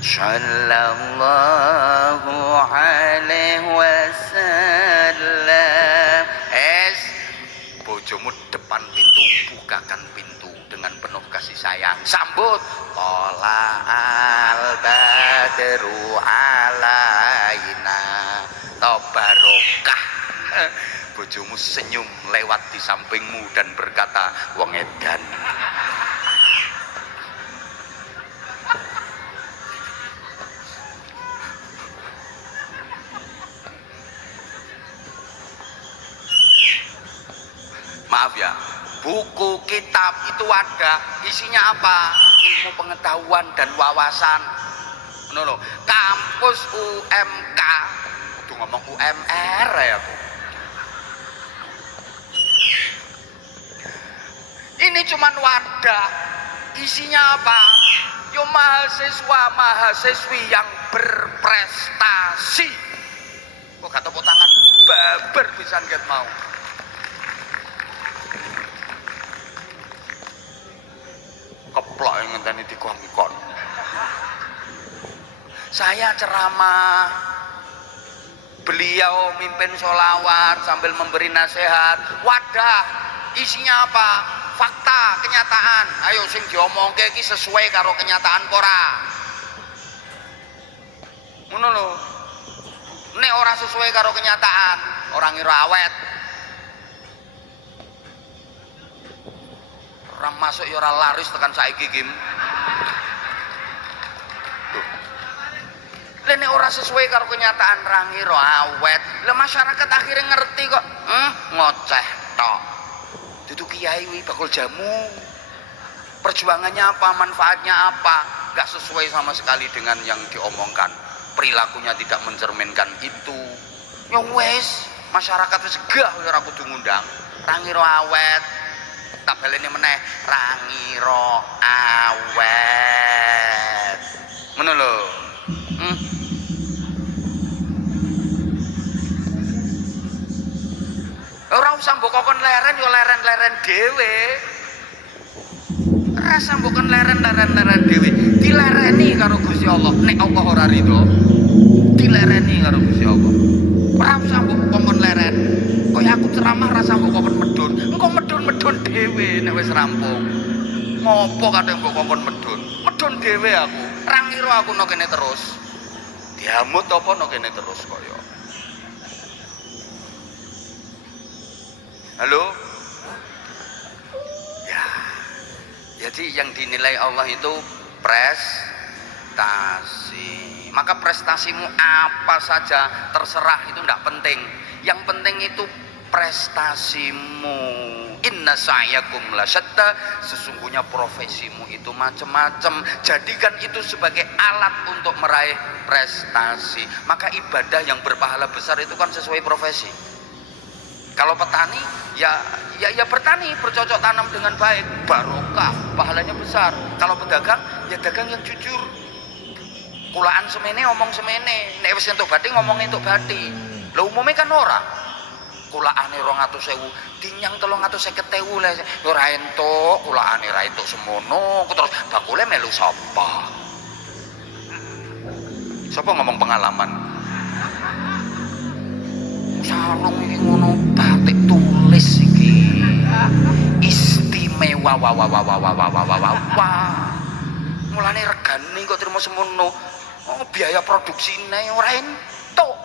sallallahu alaihi wasallam. Bojomu depan pintu, bukakan pintu dengan penuh kasih sayang. Sambut. Tola al badru alaina tabarokah. Bojomu senyum lewat di sampingmu dan berkata, wong edan. Maaf ya, buku kitab itu ada, isinya apa? Ilmu pengetahuan dan wawasan. Loh, kampus UMK, tuh ngomong UMR ya aku. Ini cuman wadah, isinya apa? Yo mahasiswa-mahasiswi yang berprestasi. Kok gak tepuk tangan babar pisan ket mau. Keplok yang ngenteni dikon-dikon. Saya ceramah, beliau mimpin sholawat sambil memberi nasihat. Wadah, isinya apa? Fakta, kenyataan. Ayo sing diomongke iki sesuai karo kenyataan ora? Ngono lho. Nek ora sesuai karo kenyataan, orang ngira awet. Ora masuk ya ora laris tekan saiki Kim. Nek ora sesuai karo kenyataan ra ngira awet. Lah masyarakat akhirnya ngerti kok. Ngoceh tok. Dudu kiai wi bakul jamu. Perjuangannya apa, manfaatnya apa? Gak sesuai sama sekali dengan yang diomongkan. Perilakunya tidak mencerminkan itu. Ya wes, masyarakat wis gah ora kudu ngundang. Ra ngira awet. Tabelene meneh ra ngira awet. Ngono lho. Ora usah mbok kokon leren yo leren-leren dhewe. Ora usah mbok kon leren-leren dhewe. Dilereni karo Gusti Allah. Nek Allah ora ridho, dilereni karo Gusti Allah. Ora usah mbok kokon leren. Kaya aku ceramah ora usah mbok kokon medun. Engko medun-medun dhewe nek wis rampung. Ngopo kadang mbok kokon medun? Medun dhewe aku. Ra ngira aku no kene terus. Diamut apa no kene terus kaya. Halo? Ya. Jadi yang dinilai Allah itu prestasi. Maka prestasimu apa saja terserah, itu tidak penting. Yang penting itu prestasimu. Inna sa'yakum lasyatta, sesungguhnya profesimu itu macam-macam. Jadikan itu sebagai alat untuk meraih prestasi. Maka ibadah yang berpahala besar itu kan sesuai profesi. Kalau petani ya bertani, bercocok tanam dengan baik, barokah, pahalanya besar. Kalau pedagang ya dagang yang jujur. Kulaan semene omong semene, nek wis entuk bathi ngomong entuk bathi. Lah umume kan ora. Kulaane 200.000, dinyang 350.000 lah ora entuk, kulaane ra entuk semono, terus bakule melu sapa? Sapa ngomong pengalaman? Sarung iki ngono, batik tulis iki istimewa mulane regane kok trimo semono. Oh, biaya produksine ora entuk.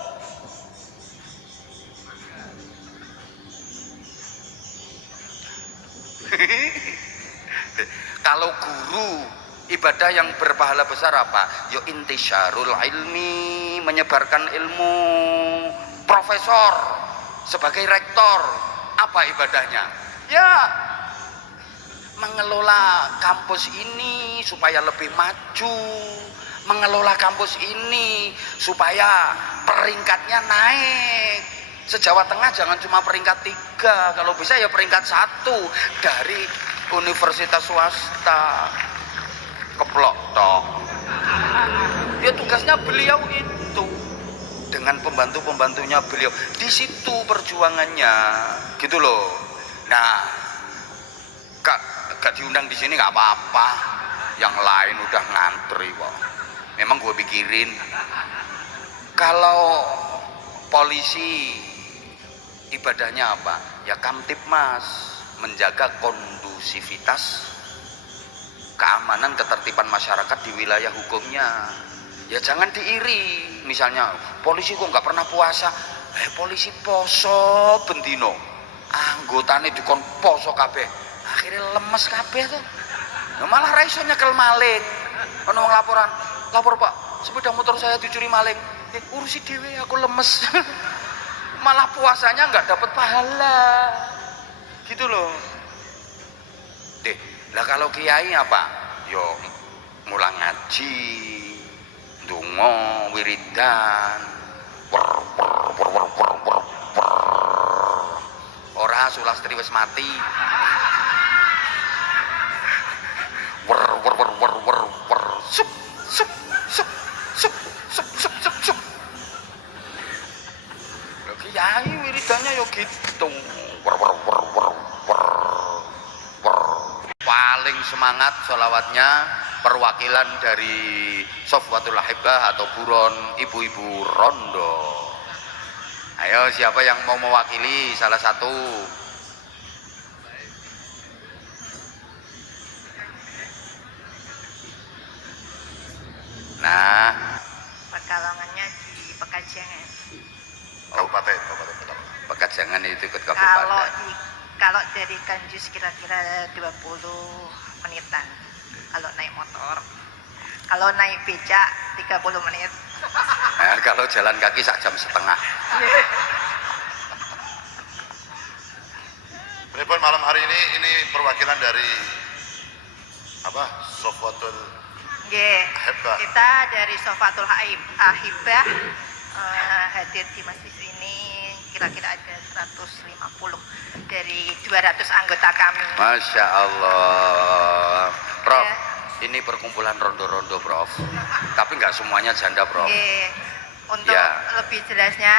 Kalau guru, ibadah yang berpahala besar apa? Yo intisyarul ilmi, menyebarkan ilmu. Profesor sebagai rektor, apa ibadahnya? Ya mengelola kampus ini supaya lebih maju, mengelola kampus ini supaya peringkatnya naik. Se-Jawa Tengah jangan cuma peringkat 3, kalau bisa ya peringkat 1 dari universitas swasta. Keplok toh. Ya tugasnya beliau itu dengan pembantu-pembantunya beliau, di situ perjuangannya gitu loh. Nah, gak diundang di sini nggak apa-apa, yang lain udah ngantri kok. Memang gue pikirin kalau polisi ibadahnya apa ya, kamtipmas, menjaga kondusivitas keamanan ketertiban masyarakat di wilayah hukumnya. Ya jangan diiri, misalnya polisi kok nggak pernah puasa, polisi poso bendino, anggotane dikon poso kabeh, akhirnya lemes kabeh tuh. Nah, malah raiso nyekel maling. Ono wong laporan, lapor pak, sepeda motor saya dicuri maling. Urusi dewe, aku lemes. Malah puasanya nggak dapat pahala, gitu loh. Deh, lah kalau kiai apa? Yo mulang ngaji, dongo, wiridan, ora Sulastri wis mati. Sup sup sup sup sup sup sup sup. Lho kiai wiridannya yo gitu. Paling semangat sholawatnya perwakilan dari Sofwatul Ahibah atau buron ibu-ibu rondo. Ayo siapa yang mau mewakili salah satu? Nah, Pekalongannya di Pekajangan. Kabupaten. Pekajangan itu ikut Kalau kabupaten. kalau dari Ganjus kira-kira 20 menitan. Kalau naik motor. Kalau naik becak 30 menit. Nah, kalau jalan kaki sak jam setengah. Pripun malam hari ini perwakilan dari apa? Sofwatul Nggih. Ahibah. Kita dari Sofatul Ahibah hadir di masjid ini kira-kira ada 150 dari 200 anggota kami. Masya Allah, Prof. Ya. Ini perkumpulan rondo-rondo, Prof. Tapi nggak semuanya janda, Prof. Nggih. Untuk Ya. lebih jelasnya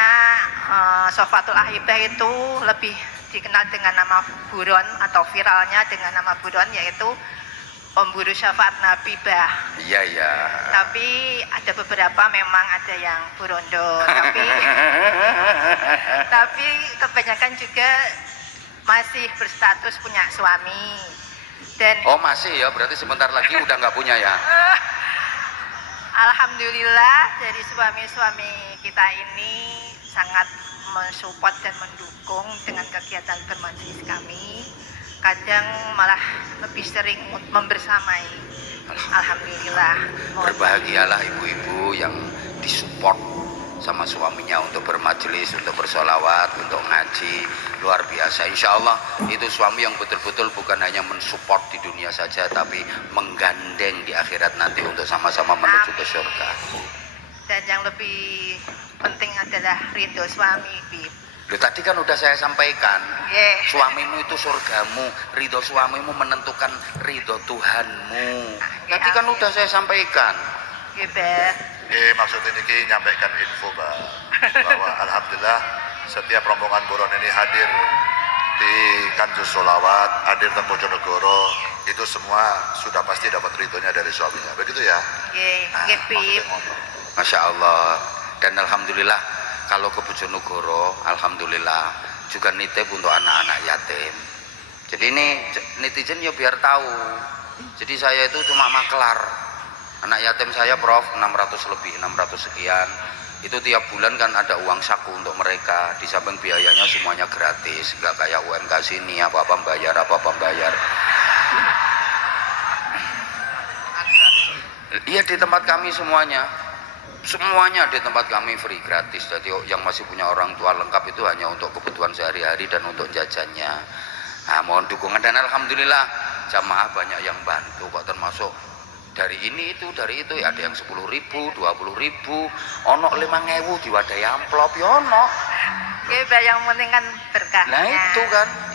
Sofatul Ahibah itu lebih dikenal dengan nama buron atau viralnya dengan nama buron, yaitu pemburu syafaat Nabi Bah. Iya, iya. Tapi ada beberapa memang ada yang burondo, tapi kebanyakan juga masih berstatus punya suami. Dan Oh masih ya, berarti sebentar lagi udah nggak punya ya. alhamdulillah dari suami-suami kita ini sangat mensupport dan mendukung dengan kegiatan bermajelis kami. Kadang malah lebih sering membersamai. Alhamdulillah. Berbahagialah ibu-ibu yang disupport sama suaminya untuk bermajelis, untuk bersolawat, untuk ngaji. Luar biasa. Insya Allah itu suami yang betul-betul bukan hanya mensupport di dunia saja, tapi menggandeng di akhirat nanti untuk sama-sama menuju ke surga. Dan yang lebih penting adalah ridho suami, Bib. Loh, tadi kan udah saya sampaikan, Yeah. suamimu itu surgamu, ridho suamimu menentukan ridho Tuhanmu. Tadi kan udah saya sampaikan. Gitu. Maksud ini nyampaikan info bahwa alhamdulillah setiap rombongan buron ini hadir di Kanjus Solawat, hadir di Bojonegoro, itu semua sudah pasti dapat ridhonya dari suaminya. Begitu ya? Nggih, Bib. maksudnya ngono. Masya Allah. Dan alhamdulillah kalau ke Bojonegoro, alhamdulillah juga nitip untuk anak-anak yatim. Jadi ini netizen ya biar tahu. Jadi saya itu cuma maklar. Anak yatim saya, Prof, 600 lebih, 600 sekian. Itu tiap bulan kan ada uang saku untuk mereka. Di samping biayanya semuanya gratis, nggak kayak UMK sini apa-apa bayar. Iya, di tempat kami semuanya di tempat kami free, gratis. Jadi yang masih punya orang tua lengkap itu hanya untuk kebutuhan sehari-hari dan untuk jajannya. Nah, mohon dukungan dan alhamdulillah jamaah banyak yang bantu kok, termasuk dari ini itu dari itu ya, ada yang 10.000, 20.000, ono 5.000 diwadahi amplop ya ono. Nggih, yang penting kan berkahnya. Nah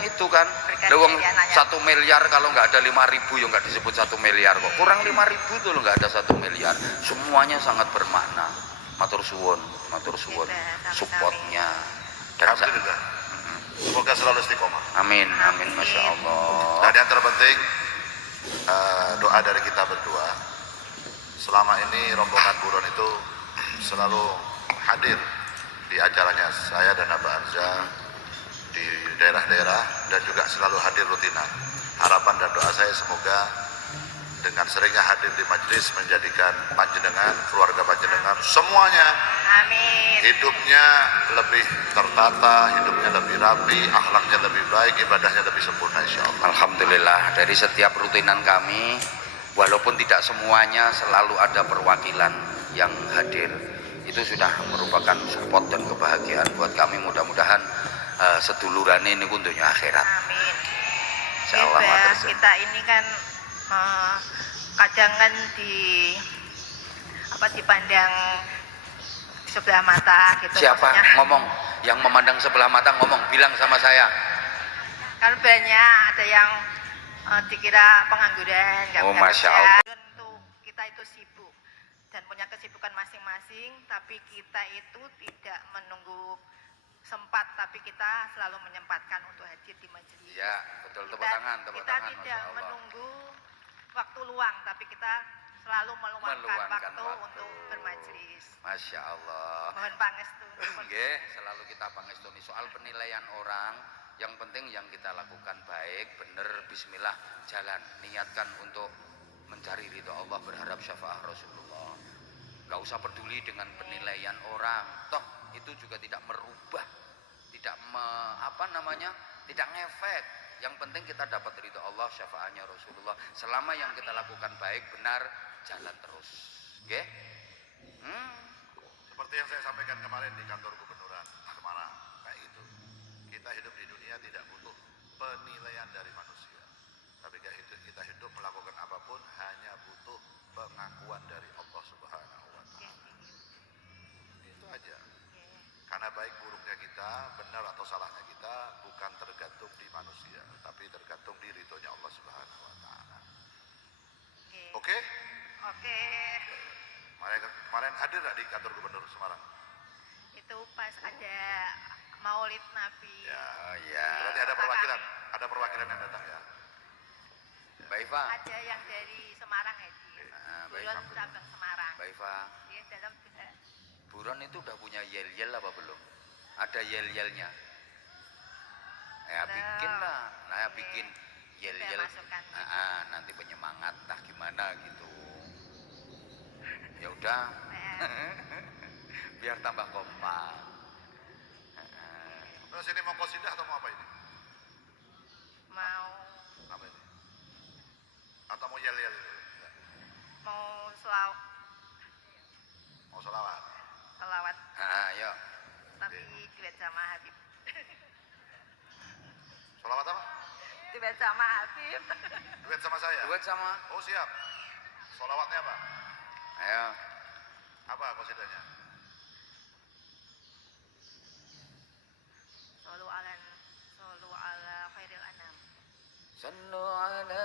itu kan Berkah lewong dari anaknya. 1 miliar kalau nggak ada 5.000 ya nggak disebut 1 miliar kok, kurang 5.000 tuh nggak ada 1 miliar. Semuanya sangat bermakna. Matur suwun Sama-sama. supportnya dan Alhamdulillah. Semoga selalu istiqomah. amin, masya Allah. Dan yang terpenting doa dari kita berdua. Selama ini rombongan buron itu selalu hadir di acaranya saya dan Abah Anza di daerah-daerah dan juga selalu hadir rutinan. Harapan dan doa saya semoga dengan seringnya hadir di majelis menjadikan panjenengan, keluarga panjenengan semuanya Amin. hidupnya lebih tertata, hidupnya lebih rapi, akhlaknya lebih baik, ibadahnya lebih sempurna insyaallah. Alhamdulillah, dari setiap rutinan kami, walaupun tidak semuanya selalu ada perwakilan yang hadir, itu sudah merupakan support dan kebahagiaan buat kami. Mudah-mudahan seduluran ini untuknya akhirat. Amin. Insyaallah, Iya, matur suwun. kita ini kan kadang kan dipandang sebelah mata gitu. Siapa maksudnya. ngomong? Yang memandang sebelah mata ngomong, bilang sama saya. Kan banyak ada yang dikira pengangguran, nggak Oh, punya Masya kerja. Allah. Tentu kita itu sibuk dan punya kesibukan masing-masing, tapi kita itu tidak menunggu sempat, tapi kita selalu menyempatkan untuk hadir di majelis. Iya, betul, tepuk Kita- tangan, tepuk kita tangan, tidak Masya Allah. menunggu waktu luang, tapi kita selalu meluangkan Meluangkan waktu waktu. untuk bermajelis. Masya Allah. Mohon pangestu. Nggih, selalu kita pangestuni soal penilaian orang. Yang penting yang kita lakukan baik, benar, bismillah, jalan. Niatkan untuk mencari ridho Allah, berharap syafaat Rasulullah. Gak usah peduli dengan penilaian orang. Toh itu juga tidak merubah, tidak tidak ngefek. Yang penting kita dapat ridho Allah, syafaatnya Rasulullah. Selama yang kita lakukan baik, benar, jalan terus. Nggih? Seperti yang saya sampaikan kemarin di kantor gubernuran Semarang, kayak gitu. Kita hidup di dunia tidak butuh penilaian dari manusia. Tapi kita hidup melakukan apapun hanya butuh pengakuan dari Allah Subhanahu wa taala. Itu aja. Karena baik buruknya kita, benar atau salahnya kita bukan tergantung di manusia, tapi tergantung di ridhonya Allah Subhanahu wa taala. Oke? Oke. Kemarin hadir nggak di kantor gubernur Semarang? Itu pas ada Maulid Nabi. Ya. Oh iya. Berarti ada perwakilan yang datang ya. Mbak Iva. Ada yang dari Semarang hadir. Baik, Buron Alhamdulillah. cabang Semarang. Mbak Iva, Dia dalam juga. buron itu udah punya yel-yel apa belum? Ada yel-yelnya. Ya Belum. bikin lah. Nah, Oke. bikin yel-yel. Kita masukkan. Nanti penyemangat. Nah, gimana gitu. Ya udah. Biar tambah kompak. Terus ini mau qasidah atau mau apa ini? Mau Apa ini? Atau mau yel-yel itu? mau Mau sholawat? selawat Ayo. tapi duet sama Habib. Sholawat apa? Duet sama Habib. Duet sama saya? Duet sama. Oh siap. Sholawatnya apa? Ayo. Apa qasidahnya? Sallu ala khairil anam. Sallu ala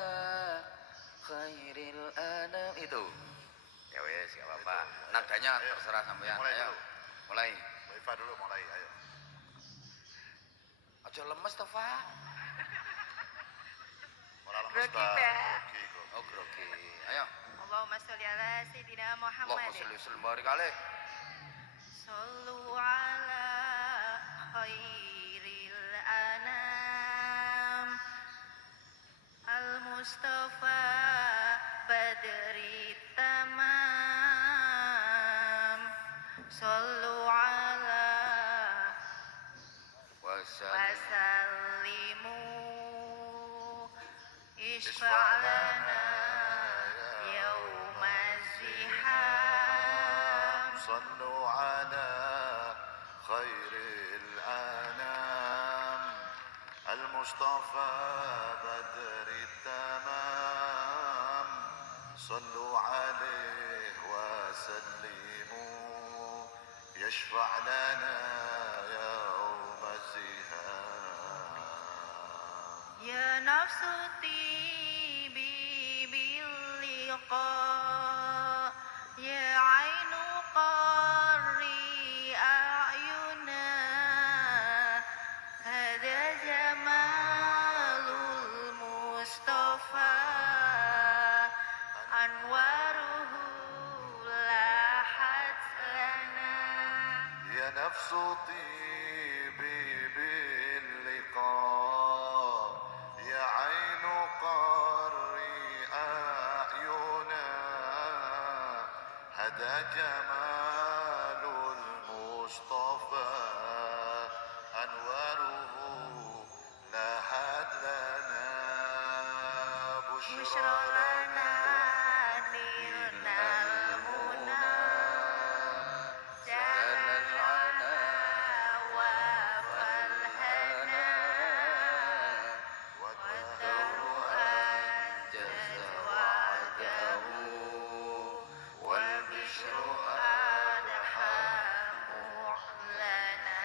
khairil anam itu. Ya wes, gak apa-apa. Nadanya Ayo. terserah sampean. Mulai Ayo. dulu. Mulai. Mbak Iva dulu mulai, ayo. Aja lemes toh, Pak. Moral Grogi, Ustaz. Pak. Grogi. Oh, grogi. Ayo. Allahumma sholli ala sayyidina Allahumma Muhammad. sholli wa sallim barik alaih. Sallu ala khairil anam al-mustafa badri tamam. Sallu ala wasallimu isfa'lana yawmaz ziham. صلوا على خير الأنام المصطفى بدر التمام صلوا عليه وسلموا يشفع لنا يوم الزهام Ya nafsu tibi bil liqa, ya ainu qarri a'yuna, hada jamalul mustafa نفس طيبي باللقاء يا عين قري أعينا هدى جمال المصطفى أنواره لهت لنا بشرى لنا نيرنا المنى جل العنا وفالهنا والدهر أنجز وعده والبشر أضحى معلنا.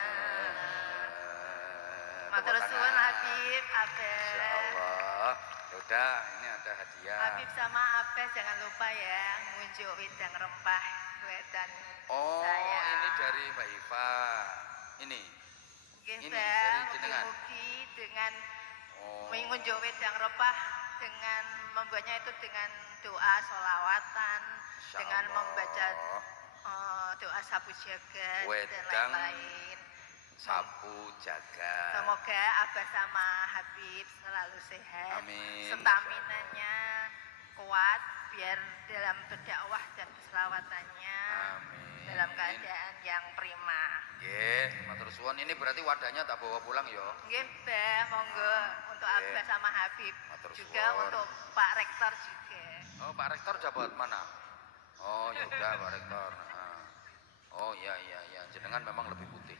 Matur suwun Habib, Abes. Insyaallah. Udah, ini ada hadiah. Habib sama Abes jangan lupa ya ngunjuk wedang rempah wedan Oh, saya. ini dari Mbak Iva. Ini. Nggih, ini Mbak. dari jenengan. Mugi-mugi dengan Oh. mengunjuk wedang rempah dengan membuatnya itu dengan doa sholawatan, Insya dengan Allah. membaca doa sapu jagat dan Wedang lain-lain. Sapu jagat. Semoga Abah sama Habib selalu sehat, Amin. staminanya kuat, biar dalam berdakwah dan selawatannya Amin. dalam keadaan yang prima. Nggih, matur suwun. Ini berarti wadahnya tak bawa pulang ya. Nggih, Mbah, monggo untuk Nggih. Abah sama Habib. Matur Juga suwun. untuk Pak Rektor juga. Oh, Pak Rektor jabat mana? Oh, ya udah Pak Rektor. Nah. Oh, iya iya iya, jenengan memang lebih putih.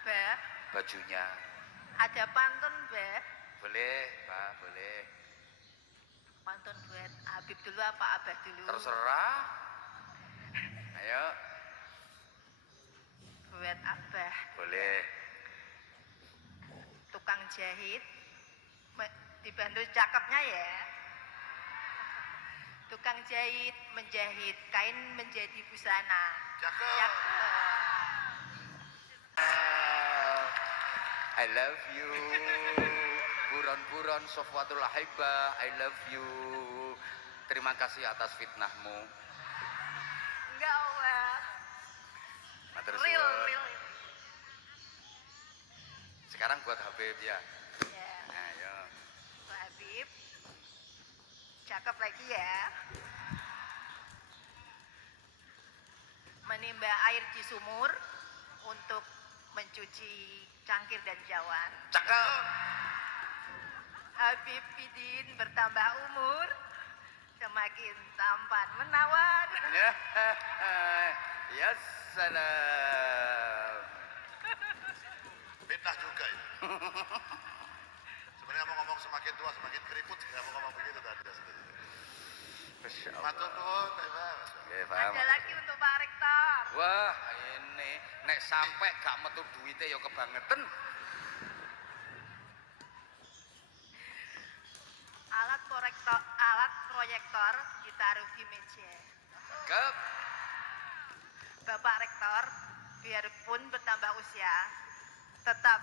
Mbah, Bajunya. ada pantun, Mbah. Boleh, Pak, boleh. Pantun buat Habib dulu apa Abah dulu? Terserah. Ayo, Buat Abah. boleh. Tukang jahit dibantu cakepnya ya. Tukang jahit menjahit kain menjadi busana. Cakep. Cakep. I love you. Buron-buron Sofwatul Haibah, I love you. Terima kasih atas fitnahmu. Enggak Allah. Matur Real, suwun. real. Sekarang buat Habib ya. Ya, Ayo. Pak Habib. Cakep lagi ya. Menimba air di sumur untuk mencuci cangkir dan jawan. Cakep. Habib Bidin bertambah umur, semakin tampan menawan. Ya, ya salam. Fitnah juga itu. Sebenarnya mau ngomong semakin tua semakin keriput, nggak mau ngomong begitu tadi. Masya Matur Allah. nuwun, Pak. Oke, paham. Ada lagi untuk Pak Rektor. Wah, ini nek sampai gak metu duitnya ya kebangetan. Alat proyektor ditaruh di meja. Cakep. Bapak Rektor, biarpun bertambah usia, tetap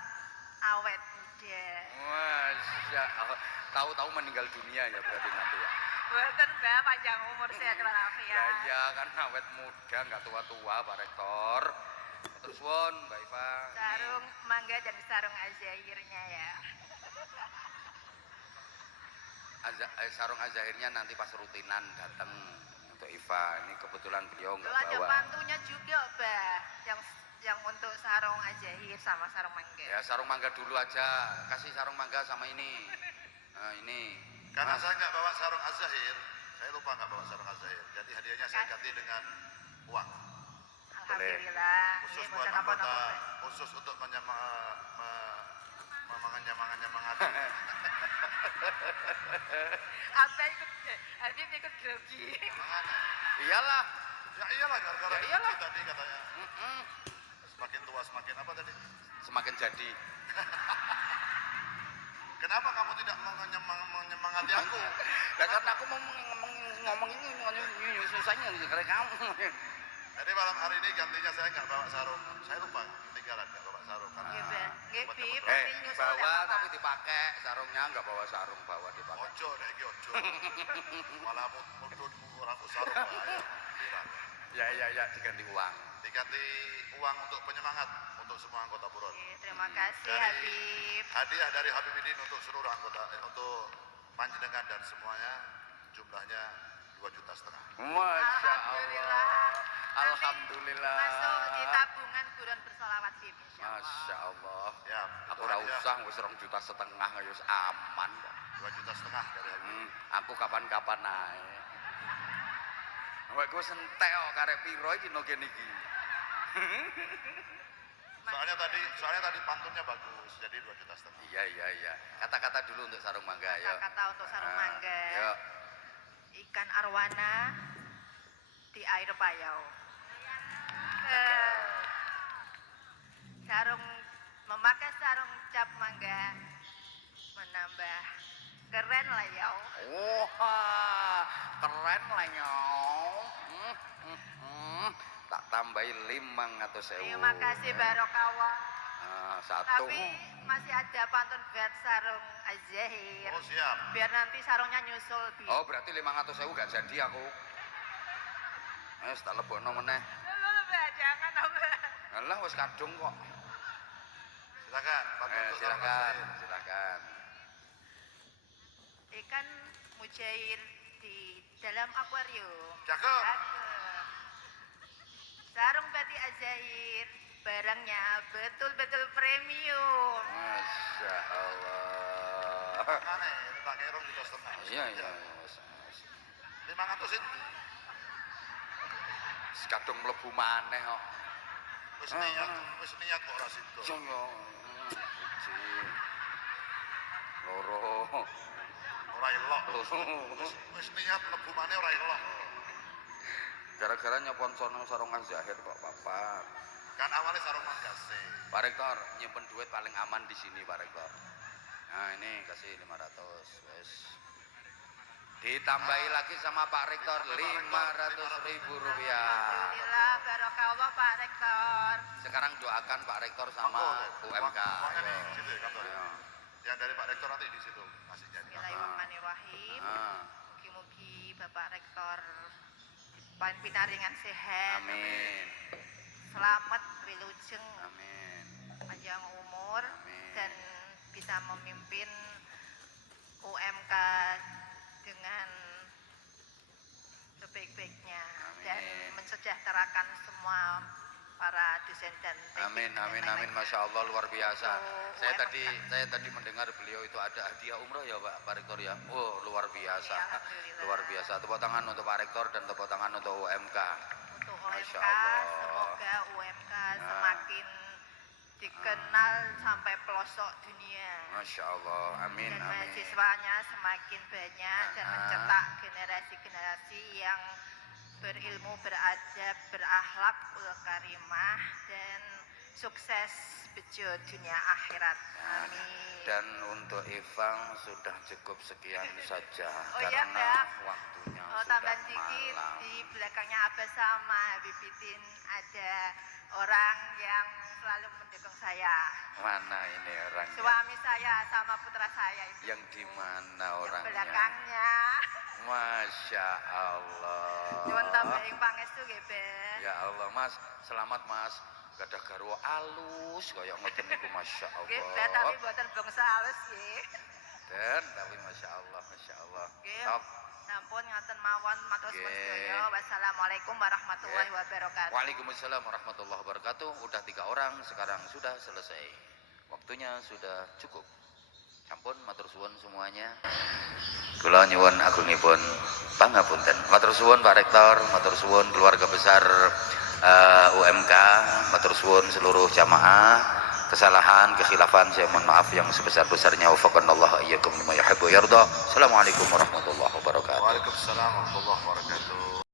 awet muda. Masya Allah. Tahu-tahu meninggal dunia ya berarti nanti ya. Buatan Mbak, panjang umur sehat walafiat. Ya iya kan awet muda nggak tua-tua Pak Rektor. Terus won Mbak Iva. Sarung mangga dan sarung azahirnya ya. Sarung azahirnya nanti pas rutinan datang untuk Iva. Ini kebetulan beliau nggak Ada bawa. pantunya juga, Mbak. Yang untuk sarung azahir sama sarung mangga. Ya sarung mangga dulu aja. Kasih sarung mangga sama ini. Nah ini. Karena Mas. saya nggak bawa sarung azahir, saya lupa nggak bawa sarung azahir. Jadi hadiahnya saya ganti dengan uang. Alhamdulillah. Khusus Ini buat bocah anggota, napa-napa. khusus untuk menyemangati. Habib ikut grogi. Mana? Iyalah. Ya iyalah, gara-gara Ya iyalah. itu tadi katanya. Mm-mm. Semakin tua semakin apa tadi? Semakin jadi. Kenapa kamu tidak menyemangati aku? Ya karena aku mau ngomong ini susahnya karena kamu. Jadi malam hari ini gantinya saya nggak bawa sarung. Saya lupa ketinggalan nggak bawa sarung. Karena Nggih, Mbak. Nggih, buat Bib. teman-teman. Nanti nyusul Bawa nggak apa-apa. tapi dipakai sarungnya nggak bawa sarung bawa dipakai. Ojo nek iki ojo. Malah mudun orang sarung bahaya. Kira. Ya, diganti uang. diganti uang untuk penyemangat untuk semua anggota buron. Oke, terima kasih Dari- Habib. Hadiah dari Habibidin untuk seluruh anggota, untuk panjenengan dan semuanya jumlahnya 2,5 juta. Masya Alhamdulillah. Allah. Alhamdulillah. Masuk di tabungan buron bersolawat Bib, insyaallah. Masya Allah. Ya, Aku itu ora hadiah usah wis 2,5 juta ya wis aman kok. 2,5 juta dari Habibidin. Aku kapan-kapan ae. Wek ku sentek kok karek piro iki no kene iki. Soalnya tadi pantunnya bagus, jadi 2,5 juta. Iya. Kata-kata dulu untuk sarung mangga ya. Kata-kata untuk sarung Ah, mangga. Yuk. Ikan arwana di air payau. Eh, sarung memakai sarung cap mangga menambah keren lah ya. Wah, keren lah nyong. Tak tambahi 500.000. Terima kasih Barokawah. Nah, satu. Tapi masih ada pantun buat sarung Azahir. Oh siap. Biar nanti sarungnya nyusul Bi. Oh, berarti 500.000 gak jadi aku. Tak lebokno meneh. Mbak, jangan Mbak. Alah wis kadung kok. Silakan, pantun untuk sarung Azahir. Silakan. Ikan mujair di dalam akuarium. Cakep. Sarung batik Azahir, barangnya betul-betul premium. Masya Allah. Aneh, tak kira 2,5 juta. Iya. 500 itu. Kadung mlebu maneh kok. Wis niat kok ora sido. Yo. Siji. Loro. Ora elok. Wis niat mlebu maneh ora elok. Gara-gara nyopon sono sarung Azahir kok Bapak. Kan awalnya sarung manggase. Pak Rektor, nyimpen duit paling aman di sini Pak Rektor. Nah, ini kasih 500. Wes. Ditambahi lagi sama Pak Rektor 500.000 rupiah. Alhamdulillah, barokah Pak Rektor. Sekarang doakan Pak Rektor sama UMK. Uangnya di Ayo. situ ya kantor. Ayo. Yang dari Pak Rektor nanti di situ kasihnya. Bismillahirrahmanirrahim. Ah, Mugi-mugi Bapak Rektor pinaringan sehat, Amin. selamat, wilujeng, Amin. panjang umur, Amin. dan bisa memimpin UMK dengan sebaik-baiknya dan Amin. mensejahterakan semua para dosen dan teknik Amin, dan amin, lain-lainnya. Masya Allah luar biasa. Untuk Saya UMK. tadi mendengar beliau itu ada hadiah umroh ya Pak Rektor ya. Oh luar biasa, Ya, alhamdulillah. luar biasa. Tepuk tangan untuk Pak Rektor dan tepuk tangan untuk UMK. Untuk Masya UMK, Allah. semoga UMK Nah. semakin dikenal sampai pelosok dunia. Masya Allah, amin, Dan amin. mahasiswanya semakin banyak dan Ah. mencetak generasi-generasi yang berilmu, beradab, berakhlak, karimah, dan sukses bejo dunia akhirat. Amin. Dan untuk Ivang sudah cukup sekian saja Oh iya, karena Mbak. waktunya Oh, sudah tambahan dikit, malam. di belakangnya Abah sama Habibidin ada orang yang selalu mendukung saya. Mana ini orangnya? Suami saya sama putra saya itu. Yang di mana Yang orangnya? belakangnya. Masya Allah. Nyuwun tambahin pangestu nggih, Beh. Ya Allah Mas, selamat Mas. Gadah garwa alus kaya ngoten niku Masya Nggih, Beh, tapi Allah. mboten bangsa halus nggih. Dan tapi Masya Allah, Masya Allah. Nggih. Top. Sampun ngaten mawon matur suwun Nggih. sedaya. Wassalamualaikum warahmatullahi Nggih. wabarakatuh. Waalaikumsalam warahmatullahi wabarakatuh. Udah 3 orang, sekarang sudah selesai. Waktunya sudah cukup. Sampun matur suwun semuanya. Kula nyuwun agungipun pangapunten. Matur suwun Pak Rektor, matur suwun keluarga besar UMK, matur suwun seluruh jamaah. Kesalahan, kekhilafan saya mohon maaf yang sebesar-besarnya. Wafaqanallahu iyyakum lima yuhibbu yarda. Assalamualaikum warahmatullahi wabarakatuh. Waalaikumsalam warahmatullahi wabarakatuh.